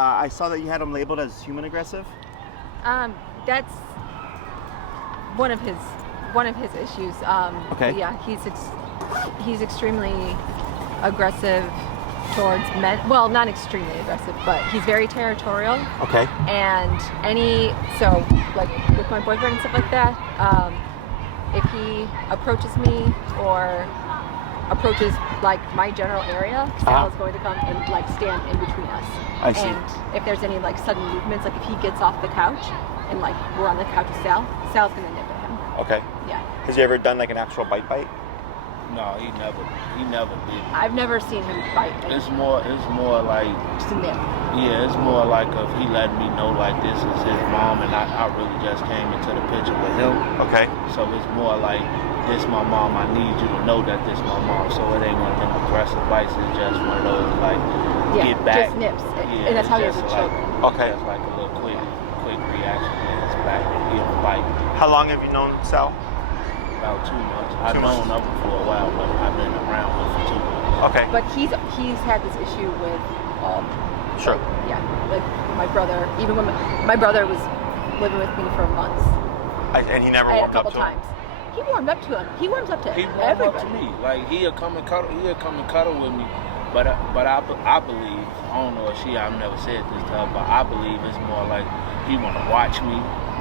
I saw that you had him labeled as human aggressive. That's one of his issues. Okay. Yeah, he's extremely aggressive towards men. Well, not extremely aggressive, but he's very territorial. Okay. And like with my boyfriend and stuff like that, if he approaches me or approaches like my general area, Sal is going to come and like stand in between us. I see. And if there's any like sudden movements, like if he gets off the couch and like we're on the couch with Sal's gonna nip at him. Okay. Yeah. Has he ever done like an actual bite? No, he never did. I've never seen him bite. It's more like Just a nip. Yeah, it's more like if he let me know like this is his mom and I really just came into the picture with him. Okay. So it's more like this my mom, I need you to know that this my mom. So it ain't one of them aggressive bites, it's just one of those like get back. Just nips. Yeah, And that's how he is with like, children. Okay. It's like a little quick reaction and it's back. He don't bite. How long have you known Sal? About 2 months. I've known of him for a while, but I've been around him for 2 months. Okay. But he's had this issue with Sure. yeah, like my brother. Even when my brother was living with me for months. And he never a walked up couple to times. He warmed up to him. He warms up to He warmed everybody. up to me. Like he'll come and cuddle with me. But I believe, I don't know if I've never said this to her, but I believe it's more like he want to watch me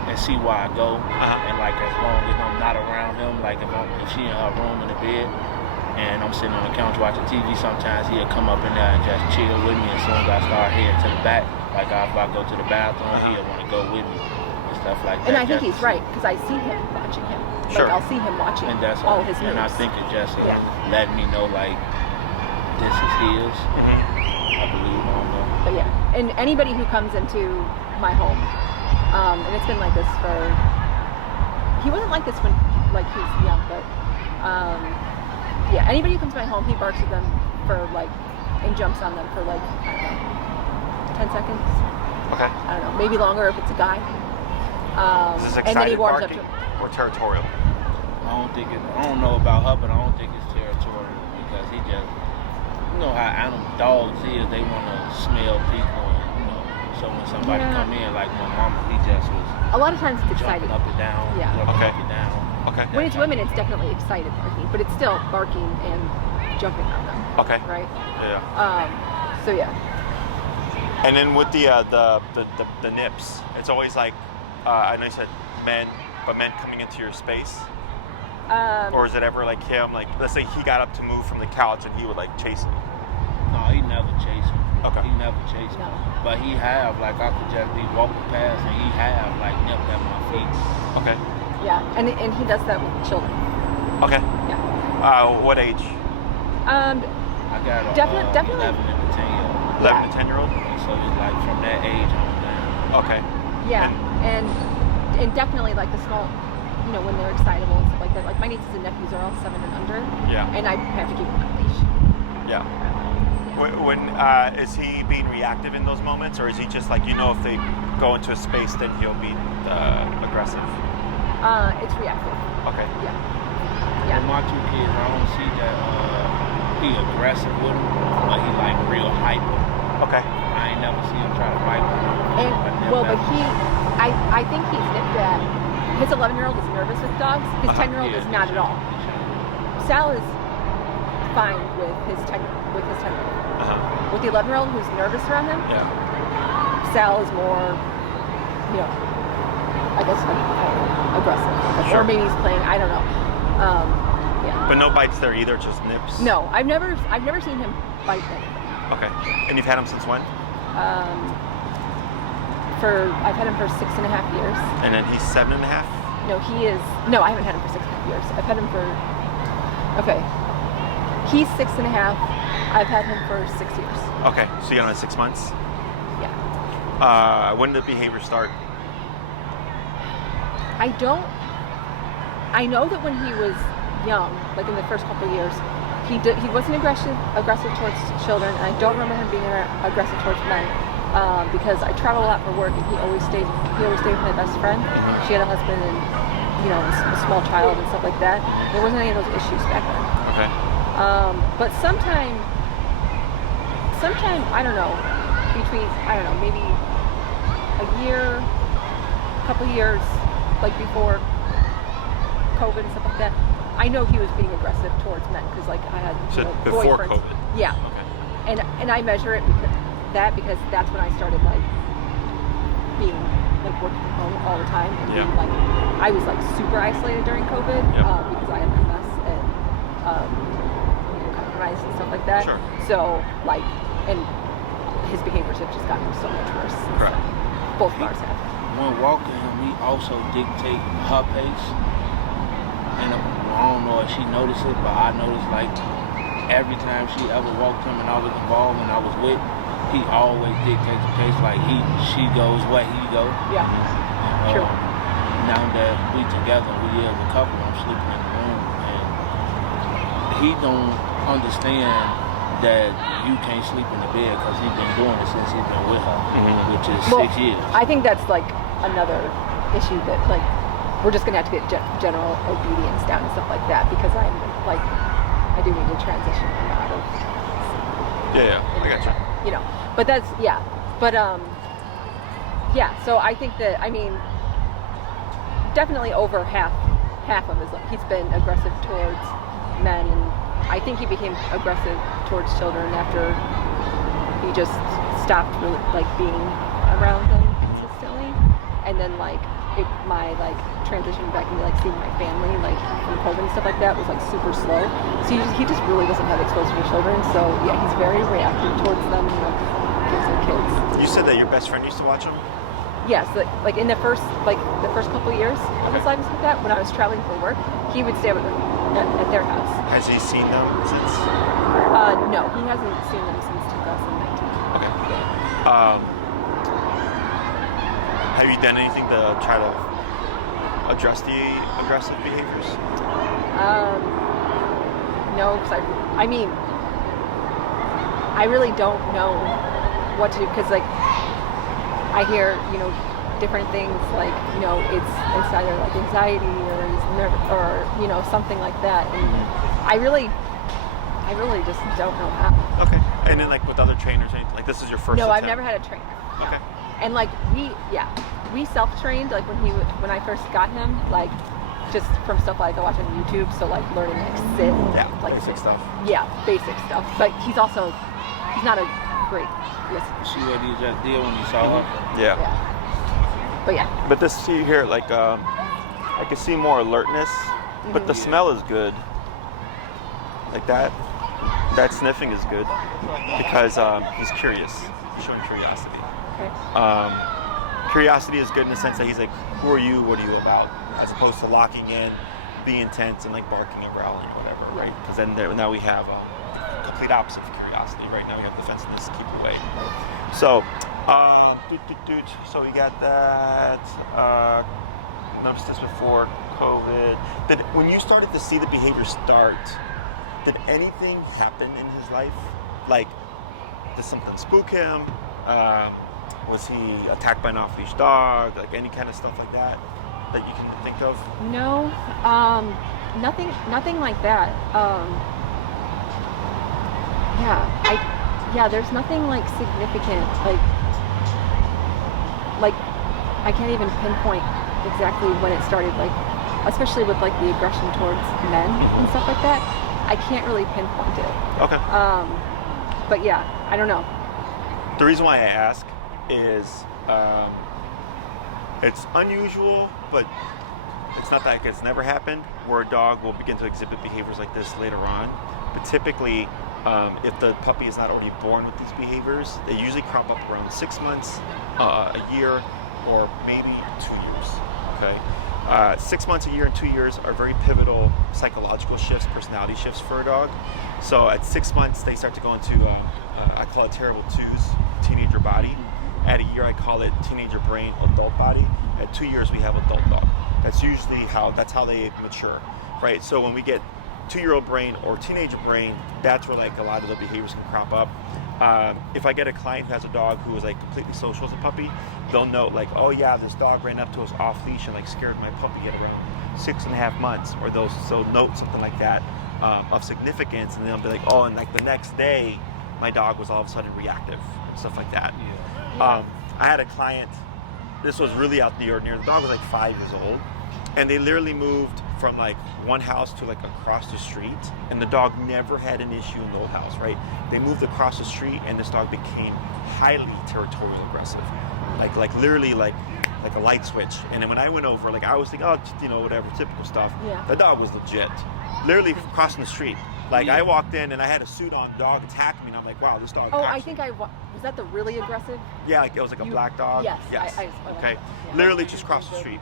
and see where I go. And like as long as I'm not around him, like if she in her room in the bed and I'm sitting on the couch watching TV, sometimes he'll come up in there and just chill with me. As soon as I start heading to the back, like if I go to the bathroom, he'll want to go with me and stuff like that. And I think he's right because I see him watching him. Sure. Like I'll see him watching And that's all his moves. and I think it just Yeah. letting me know like this is his. I believe on them. But yeah, and anybody who comes into my home, and it's been like this for. He wasn't like this when like he was young, but yeah, anybody who comes to my home, he barks at them for like and jumps on them for like I don't know, 10 seconds. Okay. I don't know, maybe longer if it's a guy. Is this and then he excited warms up barking to. or territorial? I don't know about her, but I don't think it's territorial because he just, you know how dogs is, they want to smell people, and, so when somebody come in, like my mama, he just was A lot of times it's excited. jumping up and down, Yeah. jumping Okay. up and down. Okay. When it's women, it's definitely excited barking, but it's still barking and jumping on them. Okay. Right. Yeah. So yeah. And then with the nips, it's always like I know you said men, but men coming into your space. Or is it ever like him? Like, let's say he got up to move from the couch and he would like chase me. No, he never chased me. Okay. He never chased me. No. But he have, like, I could just be walking past and he have, like, nipped at my feet. Okay. Yeah, and he does that with children. Okay. Yeah. What age? I got a Definitely. 11 and a 10-year-old. 11 to 10-year-old? So it's like from that age on down. Okay. Yeah, and definitely like the small, when they're excitable and stuff like that. Like my nieces and nephews are all 7 and under. Yeah. And I have to keep them on a leash. Yeah. When is he being reactive in those moments, or is he just like, if they go into a space, then he'll be aggressive? It's reactive. Okay. Yeah. With my 2 kids, I don't see that he aggressive with them, but he like real hyper. Okay. I ain't never seen him try to fight with him. But I think he's nipped at. His 11-year-old is nervous with dogs. His 10-year-old is not at all. Sal is fine with his 10-year-old. With the 11-year-old who's nervous around him, Yeah. Sal is more, I guess aggressive. Sure. Or maybe he's playing. I don't know. Yeah. But no bites there either, just nips. No, I've never seen him bite anything. Okay. And you've had him since when? I've had him for 6.5 years. And then he's 7.5? No, I haven't had him for 6.5 years. I've had him for, he's 6.5. I've had him for 6 years. Okay, so you got him at 6 months? Yeah. When did the behavior start? I know that when he was young, like in the first couple of years, he wasn't aggressive towards children, and I don't remember him being aggressive towards men. Because I travel a lot for work, and he always stayed with my best friend. She had a husband and a small child and stuff like that. There wasn't any of those issues back then. Okay. But sometime I don't know, between, I don't know, maybe a couple years, like before COVID and stuff like that, I know he was being aggressive towards men because like I had before boyfriends. COVID. Yeah. Okay. And I measure it because that's when I started like being like working from home all the time and being like I was like super isolated during COVID because I had MS and compromised and stuff like that. Sure. So like and his behaviors have just gotten so much worse. Correct. Both of ours have. When walking him, he also dictate her pace. And I don't know if she noticed it, but I noticed like every time she ever walked him and I was involved and I was with, he always dictates the pace. Like she goes where he goes. Yeah. True. Now that we together, we as a couple, I'm sleeping in the room, and he don't understand that you can't sleep in the bed because he's been doing it since he's been with her, which is 6 years. I think that's like another issue that like we're just gonna have to get general obedience down and stuff like that because I'm like I do need to transition him out of. Yeah, I got you. You know, but that's so I think that definitely over half of his life he's been aggressive towards men, and I think he became aggressive towards children after he just stopped really like being around them consistently, and then like my like transition back into like seeing my family like from COVID and stuff like that was like super slow. So he just really doesn't have exposure to children. So yeah, he's very reactive towards them and like gives their kids. You said that your best friend used to watch him? Yes, like in the first couple of years of his life and stuff like that, when I was traveling for work, he would stay with them at their house. Has he seen them since? No, he hasn't seen them since 2019. Okay. Have you done anything to try to address the aggressive behaviors? No, because I really don't know what to do because like I hear different things like it's either like anxiety or he's nervous or something like that, and I really just don't know how. Okay. And then like with other trainers, like this is your first No, attempt? I've never had a trainer. No. Okay. And like we self-trained like when I first got him, like just from stuff like I watch on YouTube, so like learning like sit, like basic stuff. Yeah, basic stuff. But he's not a great listener. See what he just did when he saw her? Yeah. But yeah. But this see here, like I can see more alertness, but the smell is good. Like that sniffing is good because he's curious. He's showing curiosity. Okay. Curiosity is good in the sense that he's like, who are you? What are you about? As opposed to locking in, being intense, and like barking and growling or whatever, right? Because then now we have complete opposite of curiosity. Right now we have defensiveness, keep away. So, so we got that. Noticed this before COVID. When you started to see the behavior start, did anything happen in his life? Like, did something spook him? Was he attacked by an off-leash dog? Like any kind of stuff like that you can think of? No, nothing like that. There's nothing like significant. Like I can't even pinpoint exactly when it started. Like, especially with like the aggression towards men and stuff like that, I can't really pinpoint it. Okay. But yeah, I don't know. The reason why I ask is it's unusual, but it's not that it's never happened where a dog will begin to exhibit behaviors like this later on. But typically, if the puppy is not already born with these behaviors, they usually crop up around 6 months, a year, or maybe 2 years. Okay. 6 months, a year, and 2 years are very pivotal psychological shifts, personality shifts for a dog. So at 6 months, they start to go into, I call it terrible twos, teenager body. At a year, I call it teenager brain, adult body. At 2 years, we have adult dog. That's usually how they mature, right? So when we get 2-year-old brain or teenager brain, that's where like a lot of the behaviors can crop up. If I get a client who has a dog who is like completely social as a puppy, they'll note like, oh yeah, this dog ran up to us off leash and like scared my puppy at around 6.5 months, or they'll note something like that of significance, and then they'll be like, oh, and like the next day my dog was all of a sudden reactive and stuff like that. Yeah. I had a client, this was really out the ordinary. The dog was like 5 years old, and they literally moved from like one house to like across the street, and the dog never had an issue in the old house, right? They moved across the street, and this dog became highly territorial aggressive, like literally like a light switch. And then when I went over, like I was thinking, oh, just, you know, whatever, typical stuff. Yeah. The dog was legit, literally crossing the street. Like I walked in and I had a suit on, dog attacked me, and I'm like, wow, this dog. Oh, I think was that the really aggressive? Yeah, like it was like a black dog. Yes. Okay. Yeah. Literally just cross the street.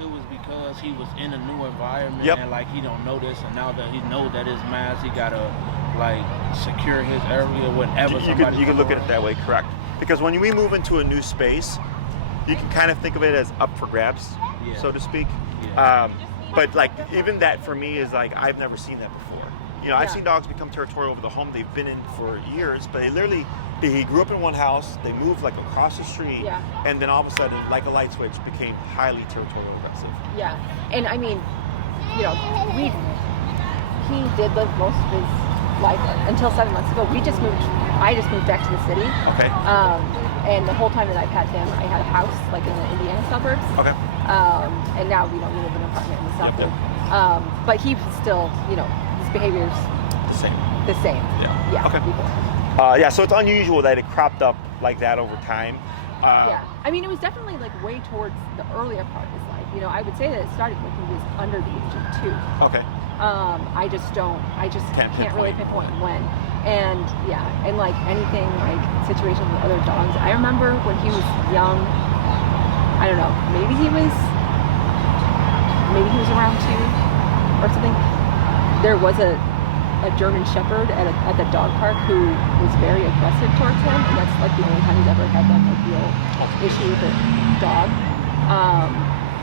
It was because he was in a new environment, Yep. and like he don't know this, and now that he knows that it's mass, he gotta like secure his area whenever somebody. You could look at it that way, correct? Because when we move into a new space, you can kind of think of it as up for grabs, so to speak. Yeah. But like even that for me is like I've never seen that before. You know, I've seen dogs become territorial over the home they've been in for years, but he grew up in one house, they moved like across the street, and then all of a sudden, like a light switch, became highly territorial aggressive. Yeah, and I mean, you know, he did live most of his life until 7 months ago. I just moved back to the city. Okay. And the whole time that I've had him, I had a house like in the Indiana suburbs. Okay. And now, you know, we live in an apartment in the South Loop. But he's still, you know, behaviors the same. Yeah. Okay. So it's unusual that it cropped up like that over time. I mean, it was definitely like way towards the earlier part of his life. You know, I would say that it started when he was under the age of 2. Okay. I just can't really pinpoint when. And and like anything, like situations with other dogs. I remember when he was young, I don't know, maybe he was around 2 or something. There was a German Shepherd at the dog park who was very aggressive towards him, and that's like the only time he's ever had like a real issue with a dog.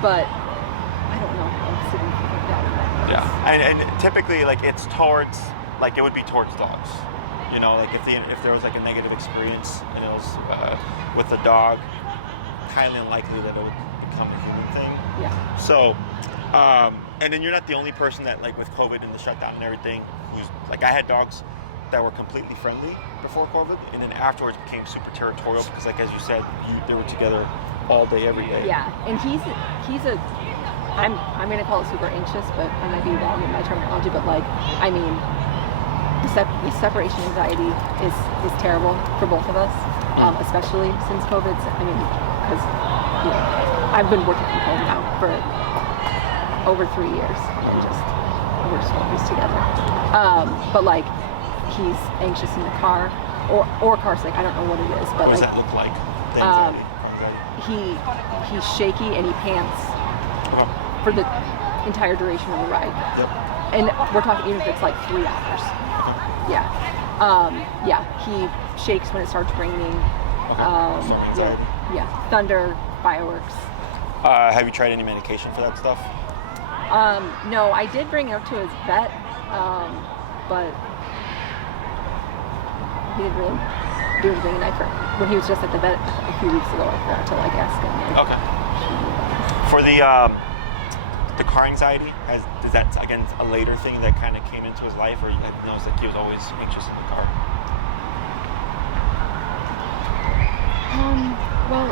But I don't know how significant that is. Yeah, and typically like it's towards, like it would be towards dogs. You know, like if there was like a negative experience and it was with the dog, highly unlikely that it would become a human thing. Yeah. So, and then you're not the only person that, like with COVID and the shutdown and everything, who's like, I had dogs that were completely friendly before COVID, and then afterwards became super territorial because, like as you said, they were together all day, every day. Yeah, and he's I'm gonna call it super anxious, but I might be wrong in my terminology. But like, I mean, the separation anxiety is terrible for both of us, especially since COVID. I mean, because you know, I've been working from home now for over 3 years, and we're just always together. But like, he's anxious in the car, or car sick. I don't know what it is, but what does like, that look like? The anxiety? he's shaky and he pants for the entire duration of the ride. Yep. And we're talking even if it's like 3 hours. Yeah. He shakes when it starts raining. Thunder, fireworks. Have you tried any medication for that stuff? No, I did bring it up to his vet, but he didn't really do anything. And when he was just at the vet a few weeks ago, I forgot to like ask him. Okay. For the car anxiety, is that again a later thing that kind of came into his life, or you noticed that he was always anxious in the car? Well,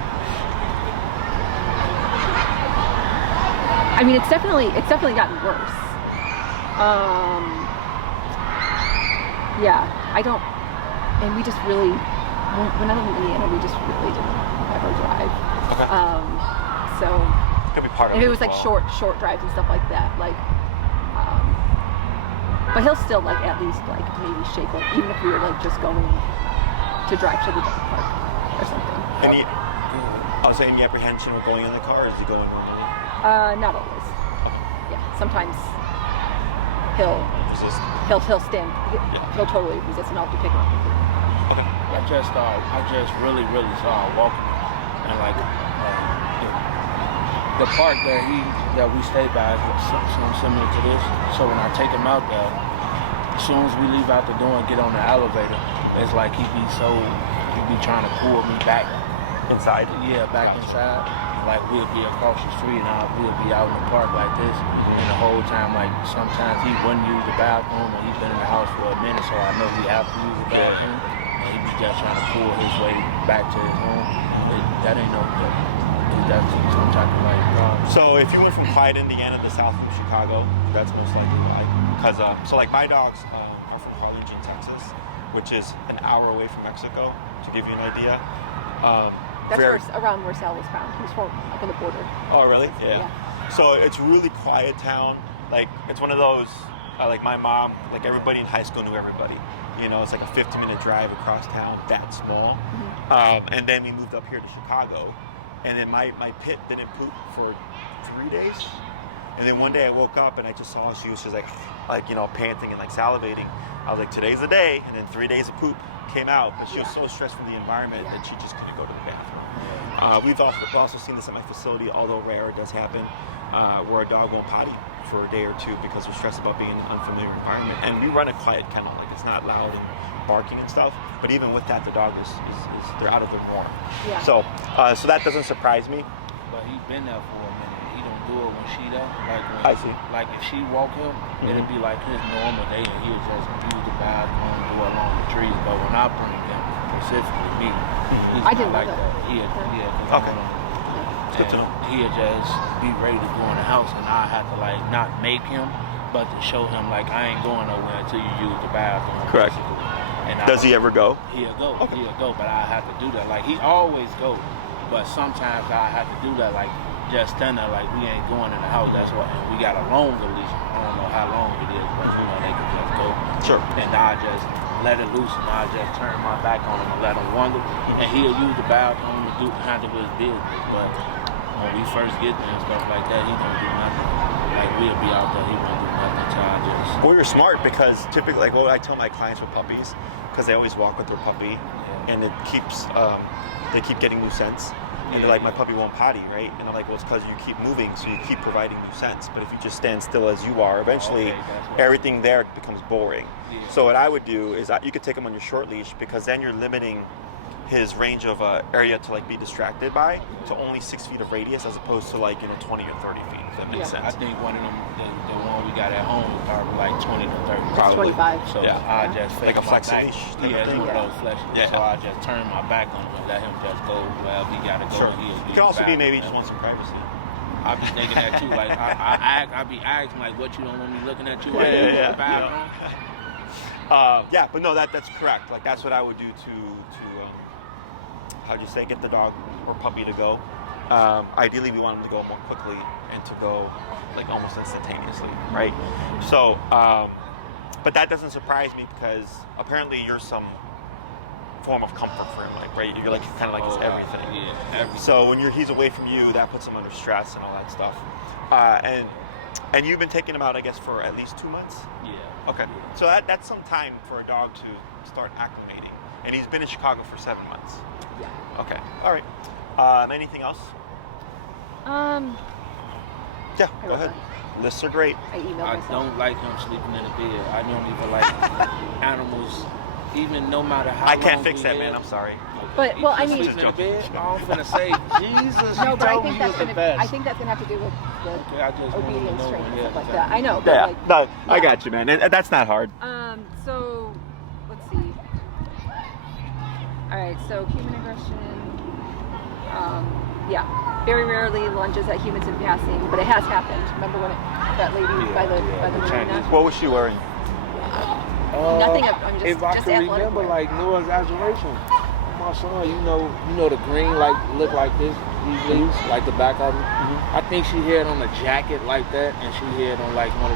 I mean, it's definitely gotten worse. I don't, and we just really, when I lived in Indiana, we just really didn't ever drive. Okay. So. Could be part of if it. It was like short drives and stuff like that, like, but he'll still like at least like maybe shake, like even if we were like just going to drive to the dog park or something. Any apprehension with going in the car, or is he going normally? Not always. Yeah, sometimes he'll resist. He'll stand. He'll totally resist, and I'll have to pick him up. Okay. I just really saw walking, and like the park that we stay by is something similar to this. So when I take him out there, as soon as we leave out the door and get on the elevator, it's like he be trying to pull me back. Inside? Yeah, back inside. Like we'll be across the street and we'll be out in the park like this. And the whole time, like sometimes he wouldn't use the bathroom, or he's been in the house for a minute, so I know he have to use the bathroom. And and he be just trying to pull his way back to his home. That ain't no good. That's some type of like problem. So if you went from Clyde, Indiana to south of Chicago, that's most likely why. Because so like my dogs are from Harlingen, Texas, which is an hour away from Mexico. To give you an idea. That's around where Sal was found. He was from up on the border. Oh really? Yeah. So it's really quiet town. Like it's one of those. Like my mom, like everybody in high school knew everybody. You know, it's like a 50-minute drive across town, that small. Mm-hmm. And then we moved up here to Chicago. And then my pit didn't poop for 3 days. And then one day I woke up and I just saw she was just like panting and like salivating. I was like, today's the day. And then 3 days of poop came out. But she was so stressed from the environment that she just couldn't go to the bathroom. We've also seen this at my facility, although rare, it does happen, where a dog won't potty for a day or two because they're stressed about being in an unfamiliar environment. And we run a quiet kennel, like it's not loud and barking and stuff. But even with that, the dog is they're out of their norm. Yeah. So that doesn't surprise me. But he's been there for a minute. He don't do it when she there. I see. Like if she walk him, it'd be like his normal day, and he would just use the bathroom, go along the trees. But when I bring him, specifically me, he's I didn't like know that. Okay. Good to know. He'd just be ready to go in the house, and I had to like not make him, but to show him like I ain't going nowhere until you use the bathroom. Correct. And does he ever go? He'll go. Okay. He'll go, but I have to do that. Like he always go, but sometimes I have to do that. Like just stand there like we ain't going in the house. That's why. And we got a longer leash. I don't know how long it is, but they can just go. Sure. And I just let it loose, and I just turn my back on him and let him wander. And he'll use the bathroom to handle his business. But when we first get there and stuff like that, he don't do nothing. Like we'll be out there, he won't do nothing until I just. Well, you're smart because typically, like what I tell my clients with puppies, because they always walk with their puppy, and it keeps they keep getting new scents. And they're like, my puppy won't potty, right? And I'm like, well, it's because you keep moving, so you keep providing new scents. But if you just stand still as you are, eventually everything there becomes boring. Yeah. So what I would do is you could take him on your short leash, because then you're limiting his range of area to like be distracted by to only 6 feet of radius, as opposed to 20 or 30 feet. If that makes sense. I think one of them, the one we got at home, was probably like 20 to 30. Probably 25. So I just like a flex leash. Yeah, one of those flex. Yeah. So I just turn my back on him and let him just go wherever he gotta go. Sure. It could also be maybe he just wants some privacy. I be thinking that too. Like I be asking like, what you don't want me looking at you? Yeah, but no, that's correct. Like that's what I would do to how'd you say, get the dog or puppy to go. Ideally, we want them to go more quickly and to go like almost instantaneously, right? So, but that doesn't surprise me, because apparently you're some form of comfort for him, like, right? You're like kind of like his everything. Yeah, everything. So when he's away from you, that puts him under stress and all that stuff. And you've been taking him out, I guess, for at least 2 months? Yeah. Okay. So that's some time for a dog to start acclimating. And he's been in Chicago for 7 months. Yeah. Okay. All right. Anything else? Yeah, go ahead. Lists are great. I emailed myself. I don't like him sleeping in a bed. I don't even like animals, even no matter how I can't long fix we that, live. man. I'm sorry. But well, I mean, sleeping in a bed. I'm finna say, Jesus, no, you but I told think me that's you was the gonna. best. I think that's gonna have to do with Okay, I just wanted to obedience know training when, and stuff like that. I know. But Yeah. like, No, I got you, man. And that's not hard. So let's see. All right. So human aggression. Yeah. Very rarely lunges at humans in passing, but it has happened. Remember when that lady by the marina? What was she wearing? Nothing. I'm just if I just can athletic remember, wear. like no exaggeration, my son, you know the green like look like this. These leaves, like the back of them. Mm-hmm. I think she had on a jacket like that, and she had on like one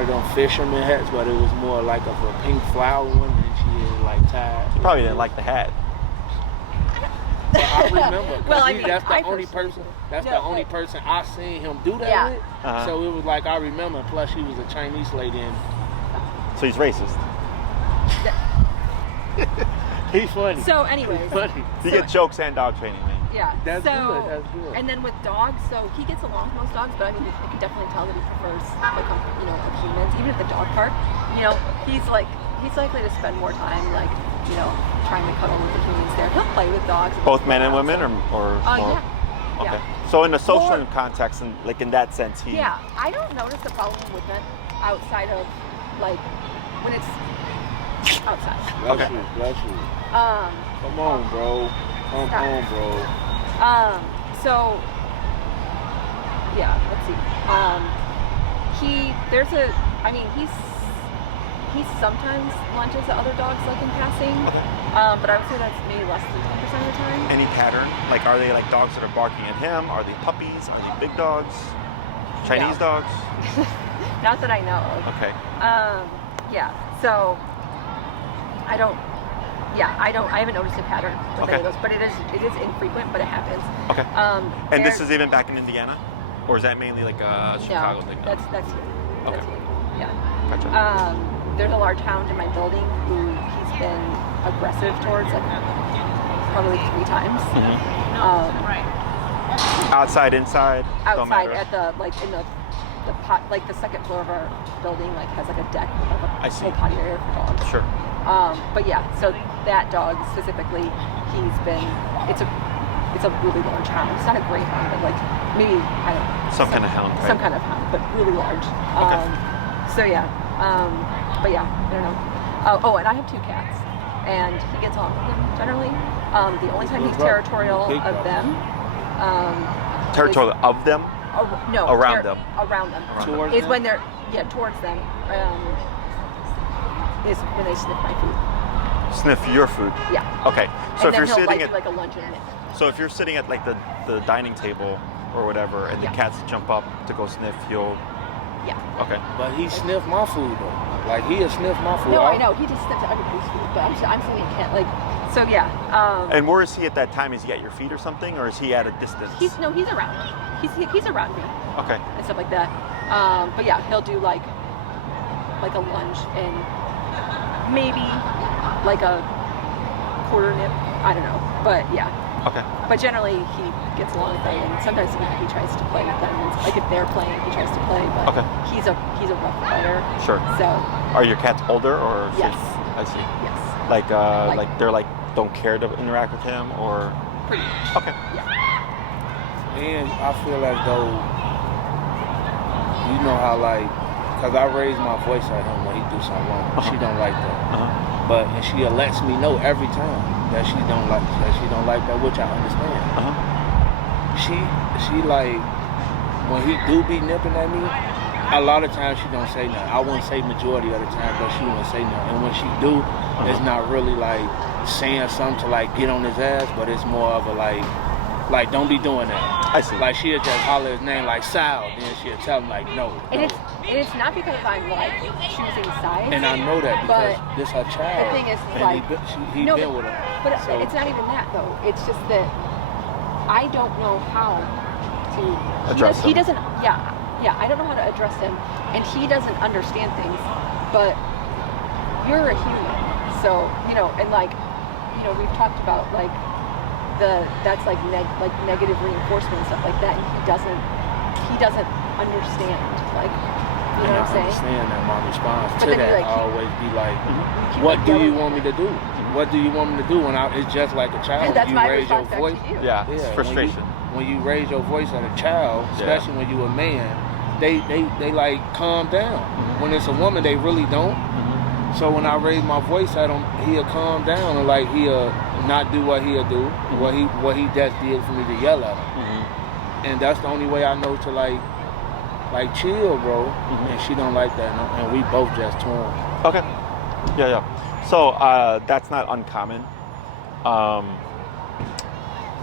of them fisherman hats, but it was more like of a pink flower one, and she had like tied. You probably didn't like the hat. But I remember. Well, I mean, that's the I only personally person. do. That's the only person I seen him do that Yeah. with. Uh-huh. So it was like I remember. Plus, she was a Chinese lady, and So he's racist. he's funny. So, anyways. funny. You get jokes and dog training, man. Yeah. That's so, good. That's good. And then with dogs, so he gets along with most dogs, but I mean, you can definitely tell that he prefers the company, of humans. Even at the dog park, he's likely to spend more time, trying to cuddle with the humans there. He'll play with dogs. Both men and women, or more? Yeah. Okay. Yeah. So in a social context, and like in that sense, he. Yeah, I don't notice a problem with men outside of when it's outside. Bless you, bless you. Come on, bro. Come on, bro. So, yeah, let's see. He sometimes lunges at other dogs, like in passing. Okay. But I would say that's maybe less than 10% of the time. Any pattern? Like, are they like dogs that are barking at him? Are they puppies? Are they big dogs? Chinese dogs? Not that I know of. Okay. Yeah. So I haven't noticed a pattern with any of those, but it is infrequent, but it happens. Okay. And this is even back in Indiana, or is that mainly like a Chicago thing? That's here. Okay. That's here. Yeah. Gotcha. There's a large hound in my building who he's been aggressive towards, like probably 3 times. Outside, inside. Don't Outside matter. at the in the pot, like the second floor of our building, like has like a deck with like a whole potty area for dogs. Sure. But yeah, so that dog specifically, it's a really large hound. It's not a greyhound, but like maybe I don't know. Some kind of hound. Right? Some kind of hound, but really large. Okay. So yeah. But yeah, I don't know. Oh, and I have 2 cats, and he gets on with them generally. The only time he's territorial of them. Territorial of them? No. Around them. Around them. Towards is them? when they're towards them. Is when they sniff my food. Sniff your food. Yeah. Okay. So and if you're then he'll sitting do at like a lunge in it. So if you're sitting at like the dining table or whatever, and the cats jump up to go sniff, you'll. Yeah. Okay. But he sniffed my food though. Like he'll sniff my food. No, I know. He just sniffs everybody's food, but I'm saying he can't like. So yeah. And where is he at that time? Is he at your feet or something, or is he at a distance? He's around. He's around me. Okay. And stuff like that. But yeah, he'll do like a lunge and maybe like a quarter nip. I don't know, but yeah. Okay. But generally he gets along with them, and sometimes he tries to play with them. It's like if they're playing, he tries to play. But he's a rough fighter. Sure. So. Are your cats older or? Yes. I see. Yes. Like they're like don't care to interact with him or. Pretty much. Okay. Yeah. And I feel as though, you know how like, cause I raise my voice at him when he do something wrong. She don't like that. But and she lets me know every time that she don't like that, which I understand. She like when he do be nipping at me, a lot of times she don't say nothing. I wouldn't say majority of the time, but she wouldn't say nothing. And when she do, it's not really like saying something to like get on his ass, but it's more of a like don't be doing that. I see. Like she'll just holler his name like Sal, then she'll tell him like no. And it's not because I'm like choosing sides. And I know that because this her child. The thing is and like he been with her. But so, it's not even that though. It's just that I don't know how to address him. He doesn't. Yeah. I don't know how to address him, and he doesn't understand things. But you're a human, so and like we've talked about like that's like negative reinforcement and stuff like that, and he doesn't understand, like, you know what I'm saying? I understand that. My response But to then that you, like, always be like, keep what do you yelling want me to do? What do you want me to do? When it's just like a child. That's you my raise your response voice. back to you. Yeah, it's frustration. When you raise your voice at a child, especially when you a man, they like calm down. When it's a woman, they really don't. So when I raise my voice at him, he'll calm down and like he'll not do what he'll do, what he just did for me to yell at him. And that's the only way I know to like chill, bro. And she don't like that, and we both just torn. Okay. Yeah. So that's not uncommon.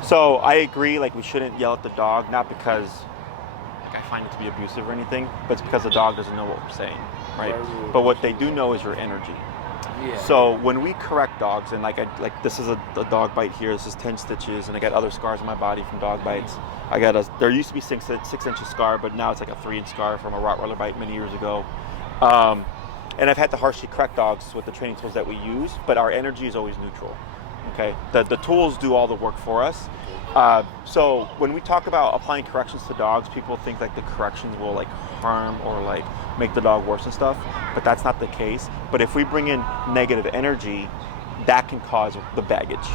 So I agree, like we shouldn't yell at the dog, not because like I find it to be abusive or anything, but it's because the dog doesn't know what we're saying, right? But what they do know is your energy. Yeah. So when we correct dogs, and like this is a dog bite here, this is 10 stitches, and I got other scars on my body from dog bites. There used to be 6 inch scar, but now it's like a 3-inch scar from a Rottweiler bite many years ago. And I've had to harshly correct dogs with the training tools that we use, but our energy is always neutral. Okay, the tools do all the work for us. So when we talk about applying corrections to dogs, people think like the corrections will like harm or like make the dog worse and stuff, but that's not the case. But if we bring in negative energy, that can cause the baggage,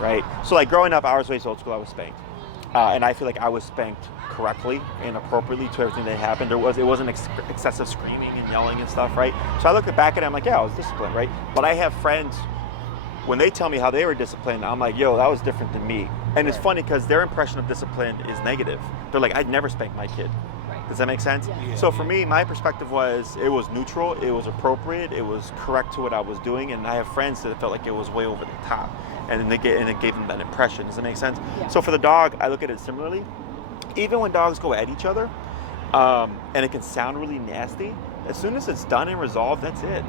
right? So like growing up, I was raised old school, I was spanked. And I feel like I was spanked correctly and appropriately to everything that happened. It wasn't excessive screaming and yelling and stuff, right? So I look back at it, I'm like, yeah, I was disciplined, right? But I have friends, when they tell me how they were disciplined, I'm like, yo, that was different than me. And it's funny because their impression of discipline is negative. They're like, I'd never spank my kid. Does that make sense? Yeah. So for me, my perspective was, it was neutral, it was appropriate, it was correct to what I was doing, and I have friends that felt like it was way over the top, and it gave them that impression. Does that make sense? Yeah. So for the dog, I look at it similarly. Even when dogs go at each other, and it can sound really nasty, as soon as it's done and resolved, that's it.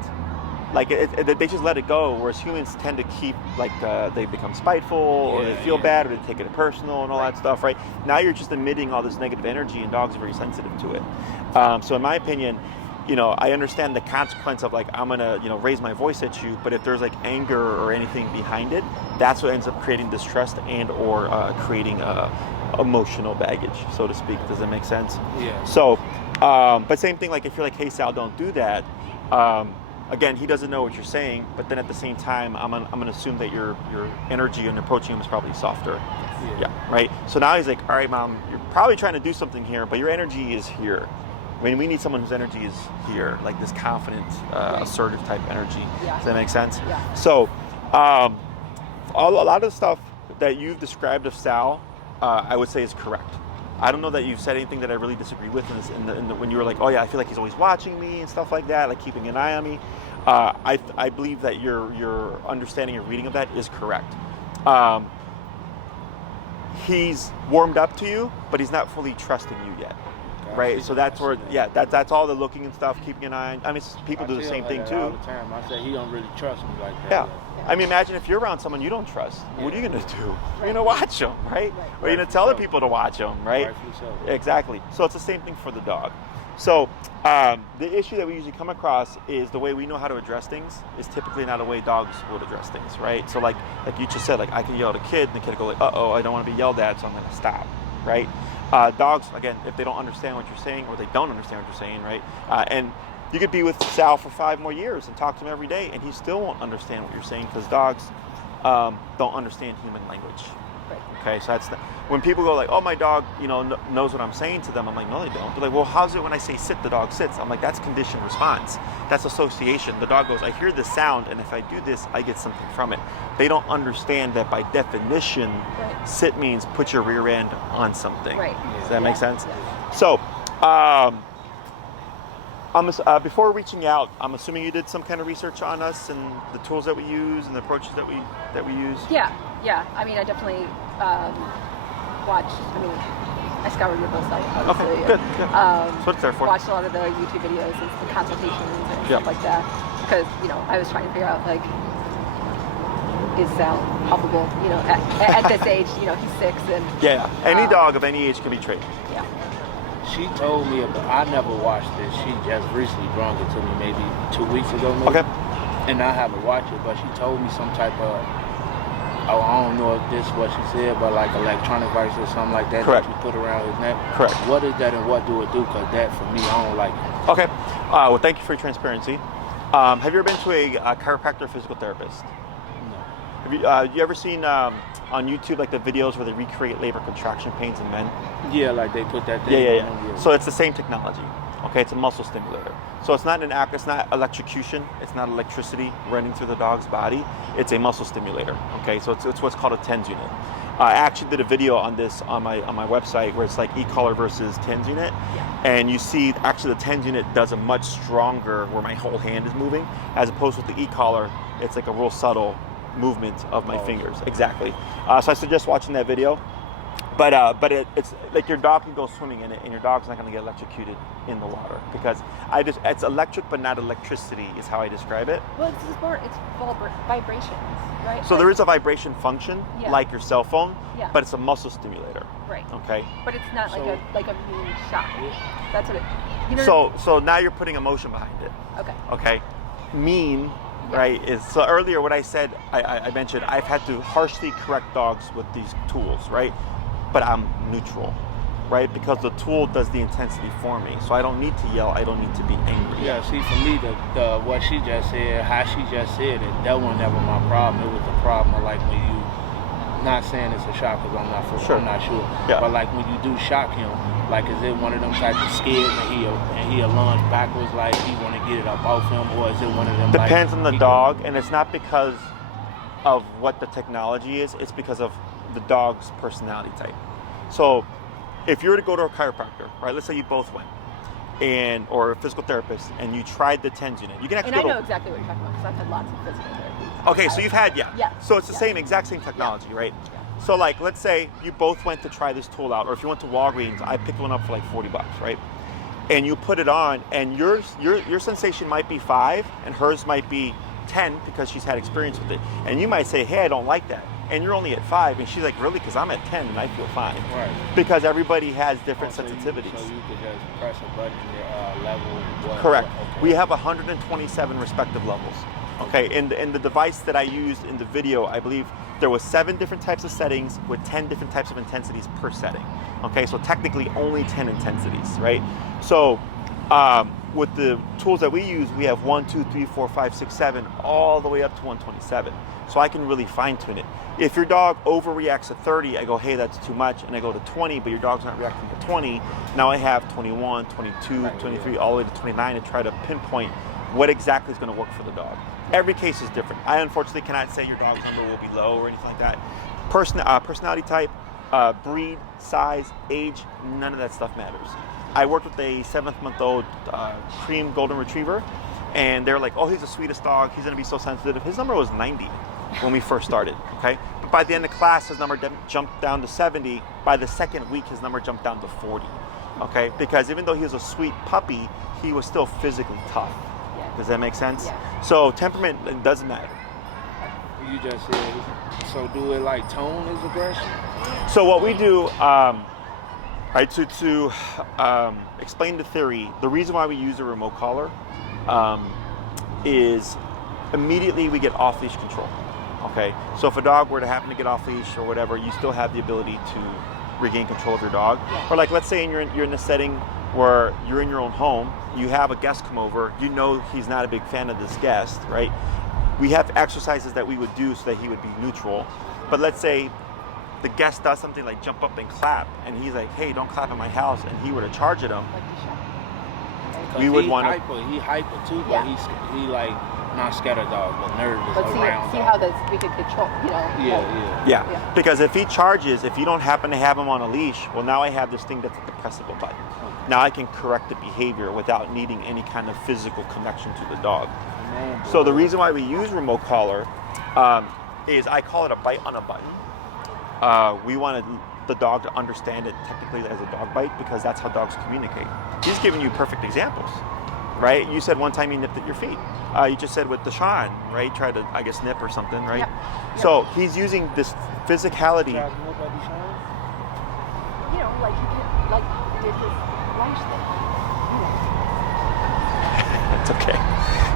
Like they just let it go, whereas humans tend to keep, like, they become spiteful, or they feel bad, or they take it personal and all that stuff, right? Now you're just emitting all this negative energy, and dogs are very sensitive to it. So in my opinion, I understand the consequence of, like, I'm gonna, raise my voice at you, but if there's, like, anger or anything behind it, that's what ends up creating distrust and or creating emotional baggage, so to speak. Does that make sense? Yeah. So, but same thing, like, if you're like, hey Sal, don't do that. Again, he doesn't know what you're saying, but then at the same time, I'm gonna assume that your energy and approaching him is probably softer. Yeah, right? So now he's like, all right, Mom, you're probably trying to do something here, but your energy is here. I mean, we need someone whose energy is here, like this confident, assertive type energy. Yeah. Does that make sense? Yeah. So, a lot of the stuff that you've described of Sal, I would say is correct. I don't know that you've said anything that I really disagree with when you were like, oh yeah, I feel like he's always watching me and stuff like that, like keeping an eye on me. I believe that your understanding or reading of that is correct. He's warmed up to you, but he's not fully trusting you yet. Right, so that's where, that's all the looking and stuff, keeping an eye on. I mean, people do the same thing too. All the time. I say he don't really trust me like that. Yeah. I mean, imagine if you're around someone you don't trust. What are you going to do? You're going to watch them, right? Or you're going to tell other people to watch them, right? Exactly. So it's the same thing for the dog. So the issue that we usually come across is the way we know how to address things is typically not the way dogs would address things, right? So like you just said, like, I can yell at a kid and the kid will go like, uh-oh, I don't want to be yelled at, so I'm going to stop, right? Dogs, again, if they don't understand what you're saying, or they don't understand what you're saying, right? And you could be with Sal for 5 more years and talk to him every day, and he still won't understand what you're saying, because dogs don't understand human language. Right. Okay, so that's when people go like, oh, my dog, knows what I'm saying to them. I'm like, no, they don't. They're like, well, how's it when I say sit, the dog sits? I'm like, that's conditioned response. That's association. The dog goes, I hear this sound, and if I do this, I get something from it. They don't understand that by definition, sit means put your rear end on something. Right. Does that make sense? Yeah. So, before reaching out, I'm assuming you did some kind of research on us and the tools that we use and the approaches that we use. Yeah. I mean, I definitely watched. I mean, I scoured your website, obviously. Okay, good. That's what it's there for. Watched a lot of the YouTube videos and the consultations and stuff like that, because I was trying to figure out, like, is Sal helpable? At this age, he's 6 and any dog of any age can be trained. Yeah. She told me I never watched this. She just recently brought it to me maybe 2 weeks ago, maybe. Okay. And I haven't watched it, but she told me some type of, I don't know if this is what she said, but like electronic device or something like that. Correct. That you put around his neck. Correct. What is that and what do it do? Because that, for me, I don't like it. Okay. Well, thank you for your transparency. Have you ever been to a chiropractor or physical therapist? No. Have you ever seen on YouTube like the videos where they recreate labor contraction pains in men? Yeah, like they put that thing Yeah. So it's the same technology. Okay, it's a muscle stimulator. So it's not it's not electrocution, it's not electricity running through the dog's body. It's a muscle stimulator. Okay, so it's what's called a TENS unit. I actually did a video on this on my website where it's like e-collar versus TENS unit, and you see actually the TENS unit does a much stronger where my whole hand is moving, as opposed with the e-collar, it's like a real subtle movement of my fingers. Exactly. So I suggest watching that video. But it's like your dog can go swimming in it, and your dog's not going to get electrocuted in the water, because it's electric but not electricity is how I describe it. Well, it's vibrations, right? So there is a vibration function like your cell phone, but it's a muscle stimulator. Right. Okay. But it's not like a mean shock. That's what it. So now you're putting emotion behind it. Okay. Okay. Mean. Right, so earlier what I said, I mentioned I've had to harshly correct dogs with these tools, right? But I'm neutral, right? Because the tool does the intensity for me. So I don't need to yell, I don't need to be angry. Yeah, see, for me, the what she just said, how she just said it, that was never my problem. It was the problem of like when not saying it's a shock because I'm not sure. Yeah. But like when you do shock him, like is it one of them type of scared and he'll lunge backwards like he want to get it up off him, or is it one of them? Depends on the dog, and it's not because of what the technology is. It's because of the dog's personality type. So if you were to go to a chiropractor, right? Let's say you both went, or a physical therapist, and you tried the TENS unit. You can actually. And I know exactly what you're talking about because I've had lots of physical therapy. Okay, so you've had Yeah. So it's the exact same technology, right? Yeah. So like, let's say you both went to try this tool out, or if you went to Walgreens, I picked one up for like $40, right? And you put it on, and your sensation might be 5, and hers might be 10 because she's had experience with it. And you might say, hey, I don't like that. And you're only at 5, and she's like, really? Because I'm at 10 and I feel fine. Right. Because everybody has different sensitivities. So you could just press a button and level. Correct. Okay. We have 127 respective levels. Okay. In the device that I used in the video, I believe there was 7 different types of settings with 10 different types of intensities per setting. Okay. So technically only 10 intensities, right? So with the tools that we use, we have 1, 2, 3, 4, 5, 6, 7, all the way up to 127. So I can really fine tune it. If your dog overreacts to 30, I go, hey, that's too much. And I go to 20, but your dog's not reacting to 20. Now I have 21, 22, 23, all the way to 29 to try to pinpoint what exactly is going to work for the dog. Every case is different. I unfortunately cannot say your dog's number will be low or anything like that. Personality type, breed, size, age, none of that stuff matters. I worked with a 7-month-old cream golden retriever, and they're like, oh, he's the sweetest dog. He's going to be so sensitive. His number was 90 when we first started, okay? But by the end of class, his number jumped down to 70. By the second week, his number jumped down to 40, okay? Because even though he was a sweet puppy, he was still physically tough. Yeah. Does that make sense? Yeah. So temperament, it doesn't matter. You just said, so do it like tone is aggression? So what we do, right, to explain the theory, the reason why we use a remote collar is immediately we get off-leash control, okay? So if a dog were to happen to get off-leash or whatever, you still have the ability to regain control of your dog. Or like, let's say you're in a setting where you're in your own home, you have a guest come over, you know he's not a big fan of this guest, right? We have exercises that we would do so that he would be neutral. But let's say the guest does something like jump up and clap, and he's like, hey, don't clap in my house, and he were to charge at him, we would want to... He hyper too, but he like, not scatter dog, but nervous around. See how we could control, you know? Yeah, because if he charges, if you don't happen to have him on a leash, well, now I have this thing that's a depressible button. Now I can correct the behavior without needing any kind of physical connection to the dog. So the reason why we use remote collar is I call it a bite on a button. We wanted the dog to understand it technically as a dog bite because that's how dogs communicate. He's giving you perfect examples, right? You said one time he nipped at your feet. You just said with Deshaun, right? Tried to, I guess, nip or something, right? Yep. So he's using this physicality. You know, like he did, like did his lunch thing. It's okay.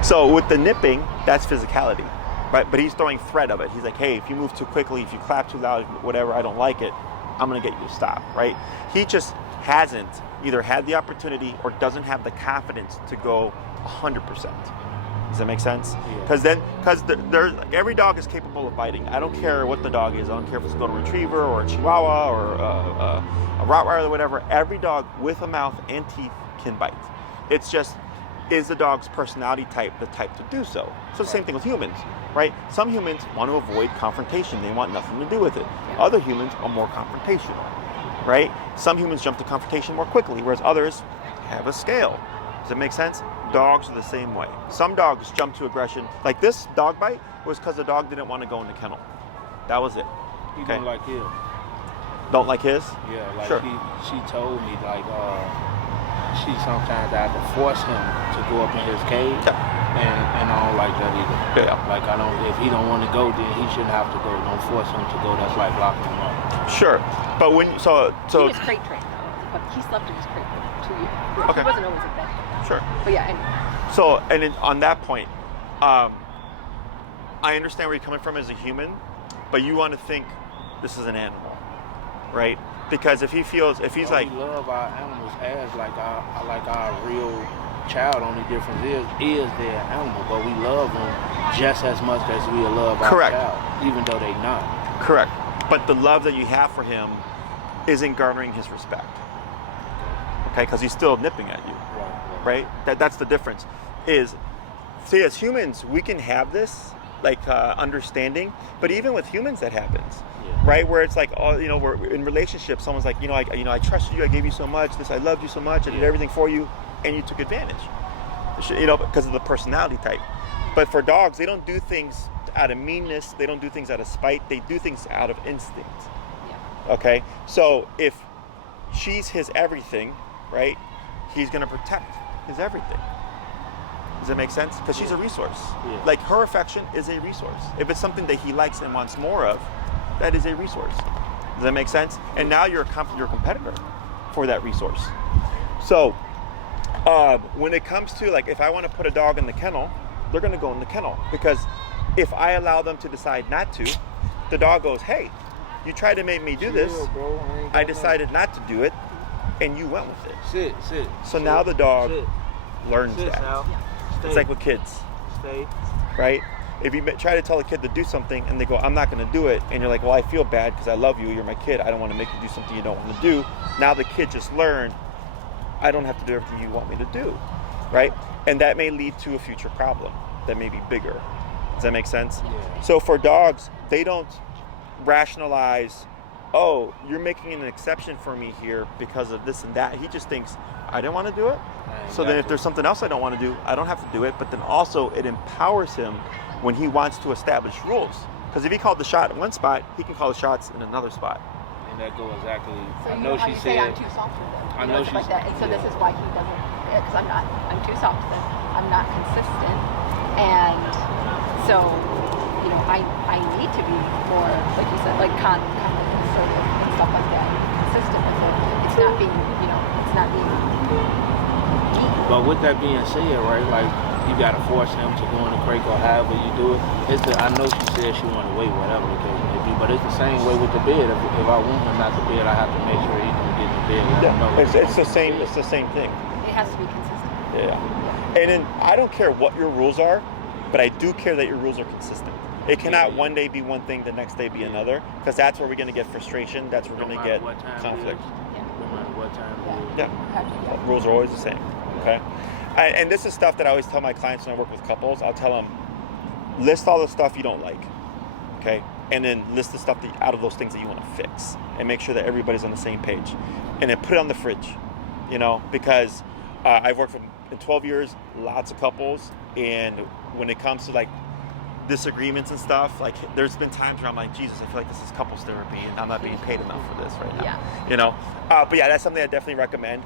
So with the nipping, that's physicality, right? But he's throwing threat of it. He's like, hey, if you move too quickly, if you clap too loud, whatever, I don't like it, I'm gonna get you to stop, right? He just hasn't either had the opportunity or doesn't have the confidence to go 100%. Does that make sense? Because every dog is capable of biting. I don't care what the dog is. I don't care if it's a golden retriever or a Chihuahua or a Rottweiler or whatever. Every dog with a mouth and teeth can bite. It's just, is the dog's personality type the type to do so? So the same thing with humans, right? Some humans want to avoid confrontation. They want nothing to do with it. Other humans are more confrontational, right? Some humans jump to confrontation more quickly, whereas others have a scale. Does that make sense? Dogs are the same way. Some dogs jump to aggression. Like this dog bite was because the dog didn't want to go in the kennel. That was it. He don't like his. Don't like his? Yeah, like sure. She told me like she sometimes had to force him to go up in his cage, and I don't like that either. Yeah. Like if he don't want to go, then he shouldn't have to go. Don't force him to go. That's like locking him up. Sure, but when so he was crate trained though, but he slept in his crate for 2 years. Okay. He wasn't always in bed. Sure. But yeah, anyway. So, and on that point, I understand where you're coming from as a human, but you want to think this is an animal, right? Because if he's like, we love our animals as like our real child. Only difference is they're an animal, but we love them just as much as we love our child, even though they not. Correct. but the love that you have for him isn't garnering his respect. Okay, because he's still nipping at you, right? That's the difference. Is, see, as humans, we can have this like understanding, but even with humans, that happens, right? Where it's like, oh, we're in relationships. Someone's like, I trusted you, I gave you so much, I loved you so much, I did everything for you, and you took advantage, because of the personality type. But for dogs, they don't do things out of meanness. They don't do things out of spite. They do things out of instinct. Yeah. Okay, so if she's his everything, right? He's gonna protect his everything. Does that make sense? Because she's a resource. Yeah. Like, her affection is a resource. If it's something that he likes and wants more of, that is a resource. Does that make sense? And now you're a competitor for that resource. So when it comes to, like, if I want to put a dog in the kennel, they're going to go in the kennel, because if I allow them to decide not to, the dog goes, hey, you tried to make me do this. I decided not to do it, and you went with it. So now the dog learns that. It's like with kids, right? If you try to tell a kid to do something and they go, I'm not going to do it, and you're like, well, I feel bad because I love you, you're my kid, I don't want to make you do something you don't want to do. Now the kid just learned, I don't have to do everything you want me to do, right? And that may lead to a future problem that may be bigger. Does that make sense? Yeah. So for dogs, they don't rationalize, oh, you're making an exception for me here because of this and that. He just thinks, I didn't want to do it. So then if there's something else I don't want to do, I don't have to do it. But then also it empowers him when he wants to establish rules. Because if he called the shot in one spot, he can call the shots in another spot. And that goes exactly. So I know she said. I'm too soft for them. I know she's like that. And so this is why he doesn't. Because I'm too soft for them. I'm not consistent. And so, I need to be more, like you said, like kind of assertive and stuff like that. Consistent with it. It's not being, it's not being. But with that being said, right, like, you gotta force him to go in the crate or however you do it. I know she said she wanted to wait, whatever the case may be, but it's the same way with the bed. If I want him not to bed, I have to make sure he's gonna get in the bed. It's the same. It's the same thing. It has to be consistent. Yeah. And then I don't care what your rules are, but I do care that your rules are consistent. It cannot one day be one thing, the next day be another, because that's where we're going to get frustration. That's where we're going to get conflict. No matter what time it is. Yeah. Rules are always the same. Okay. And this is stuff that I always tell my clients when I work with couples. I'll tell them, list all the stuff you don't like. Okay. And then list the stuff out of those things that you want to fix, and make sure that everybody's on the same page. And then put it on the fridge, because I've worked in 12 years, lots of couples, and when it comes to like disagreements and stuff, like there's been times where I'm like, Jesus, I feel like this is couples therapy and I'm not being paid enough for this right now. But yeah, that's something I definitely recommend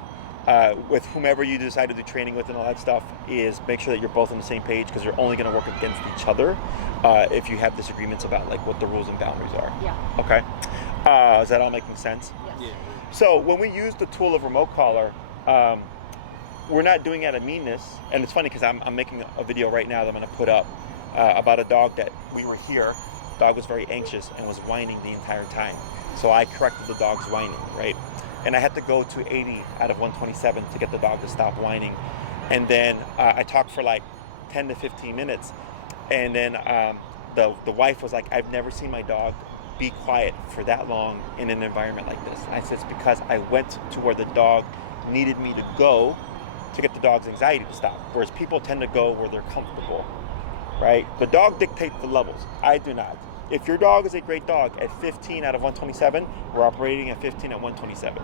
with whomever you decide to do training with and all that stuff, is make sure that you're both on the same page, because you're only going to work against each other if you have disagreements about like what the rules and boundaries are. Okay. Is that all making sense? Yes. So when we use the tool of remote collar, we're not doing it out of meanness. And it's funny because I'm making a video right now that I'm going to put up about a dog that we were here. The dog was very anxious and was whining the entire time. So I corrected the dog's whining, right? And I had to go to 80 out of 127 to get the dog to stop whining. And then I talked for like 10 to 15 minutes. And then the wife was like, I've never seen my dog be quiet for that long in an environment like this. And I said, it's because I went to where the dog needed me to go to get the dog's anxiety to stop. Whereas people tend to go where they're comfortable, right? The dog dictates the levels. I do not. If your dog is a great dog at 15 out of 127, we're operating at 15 at 127.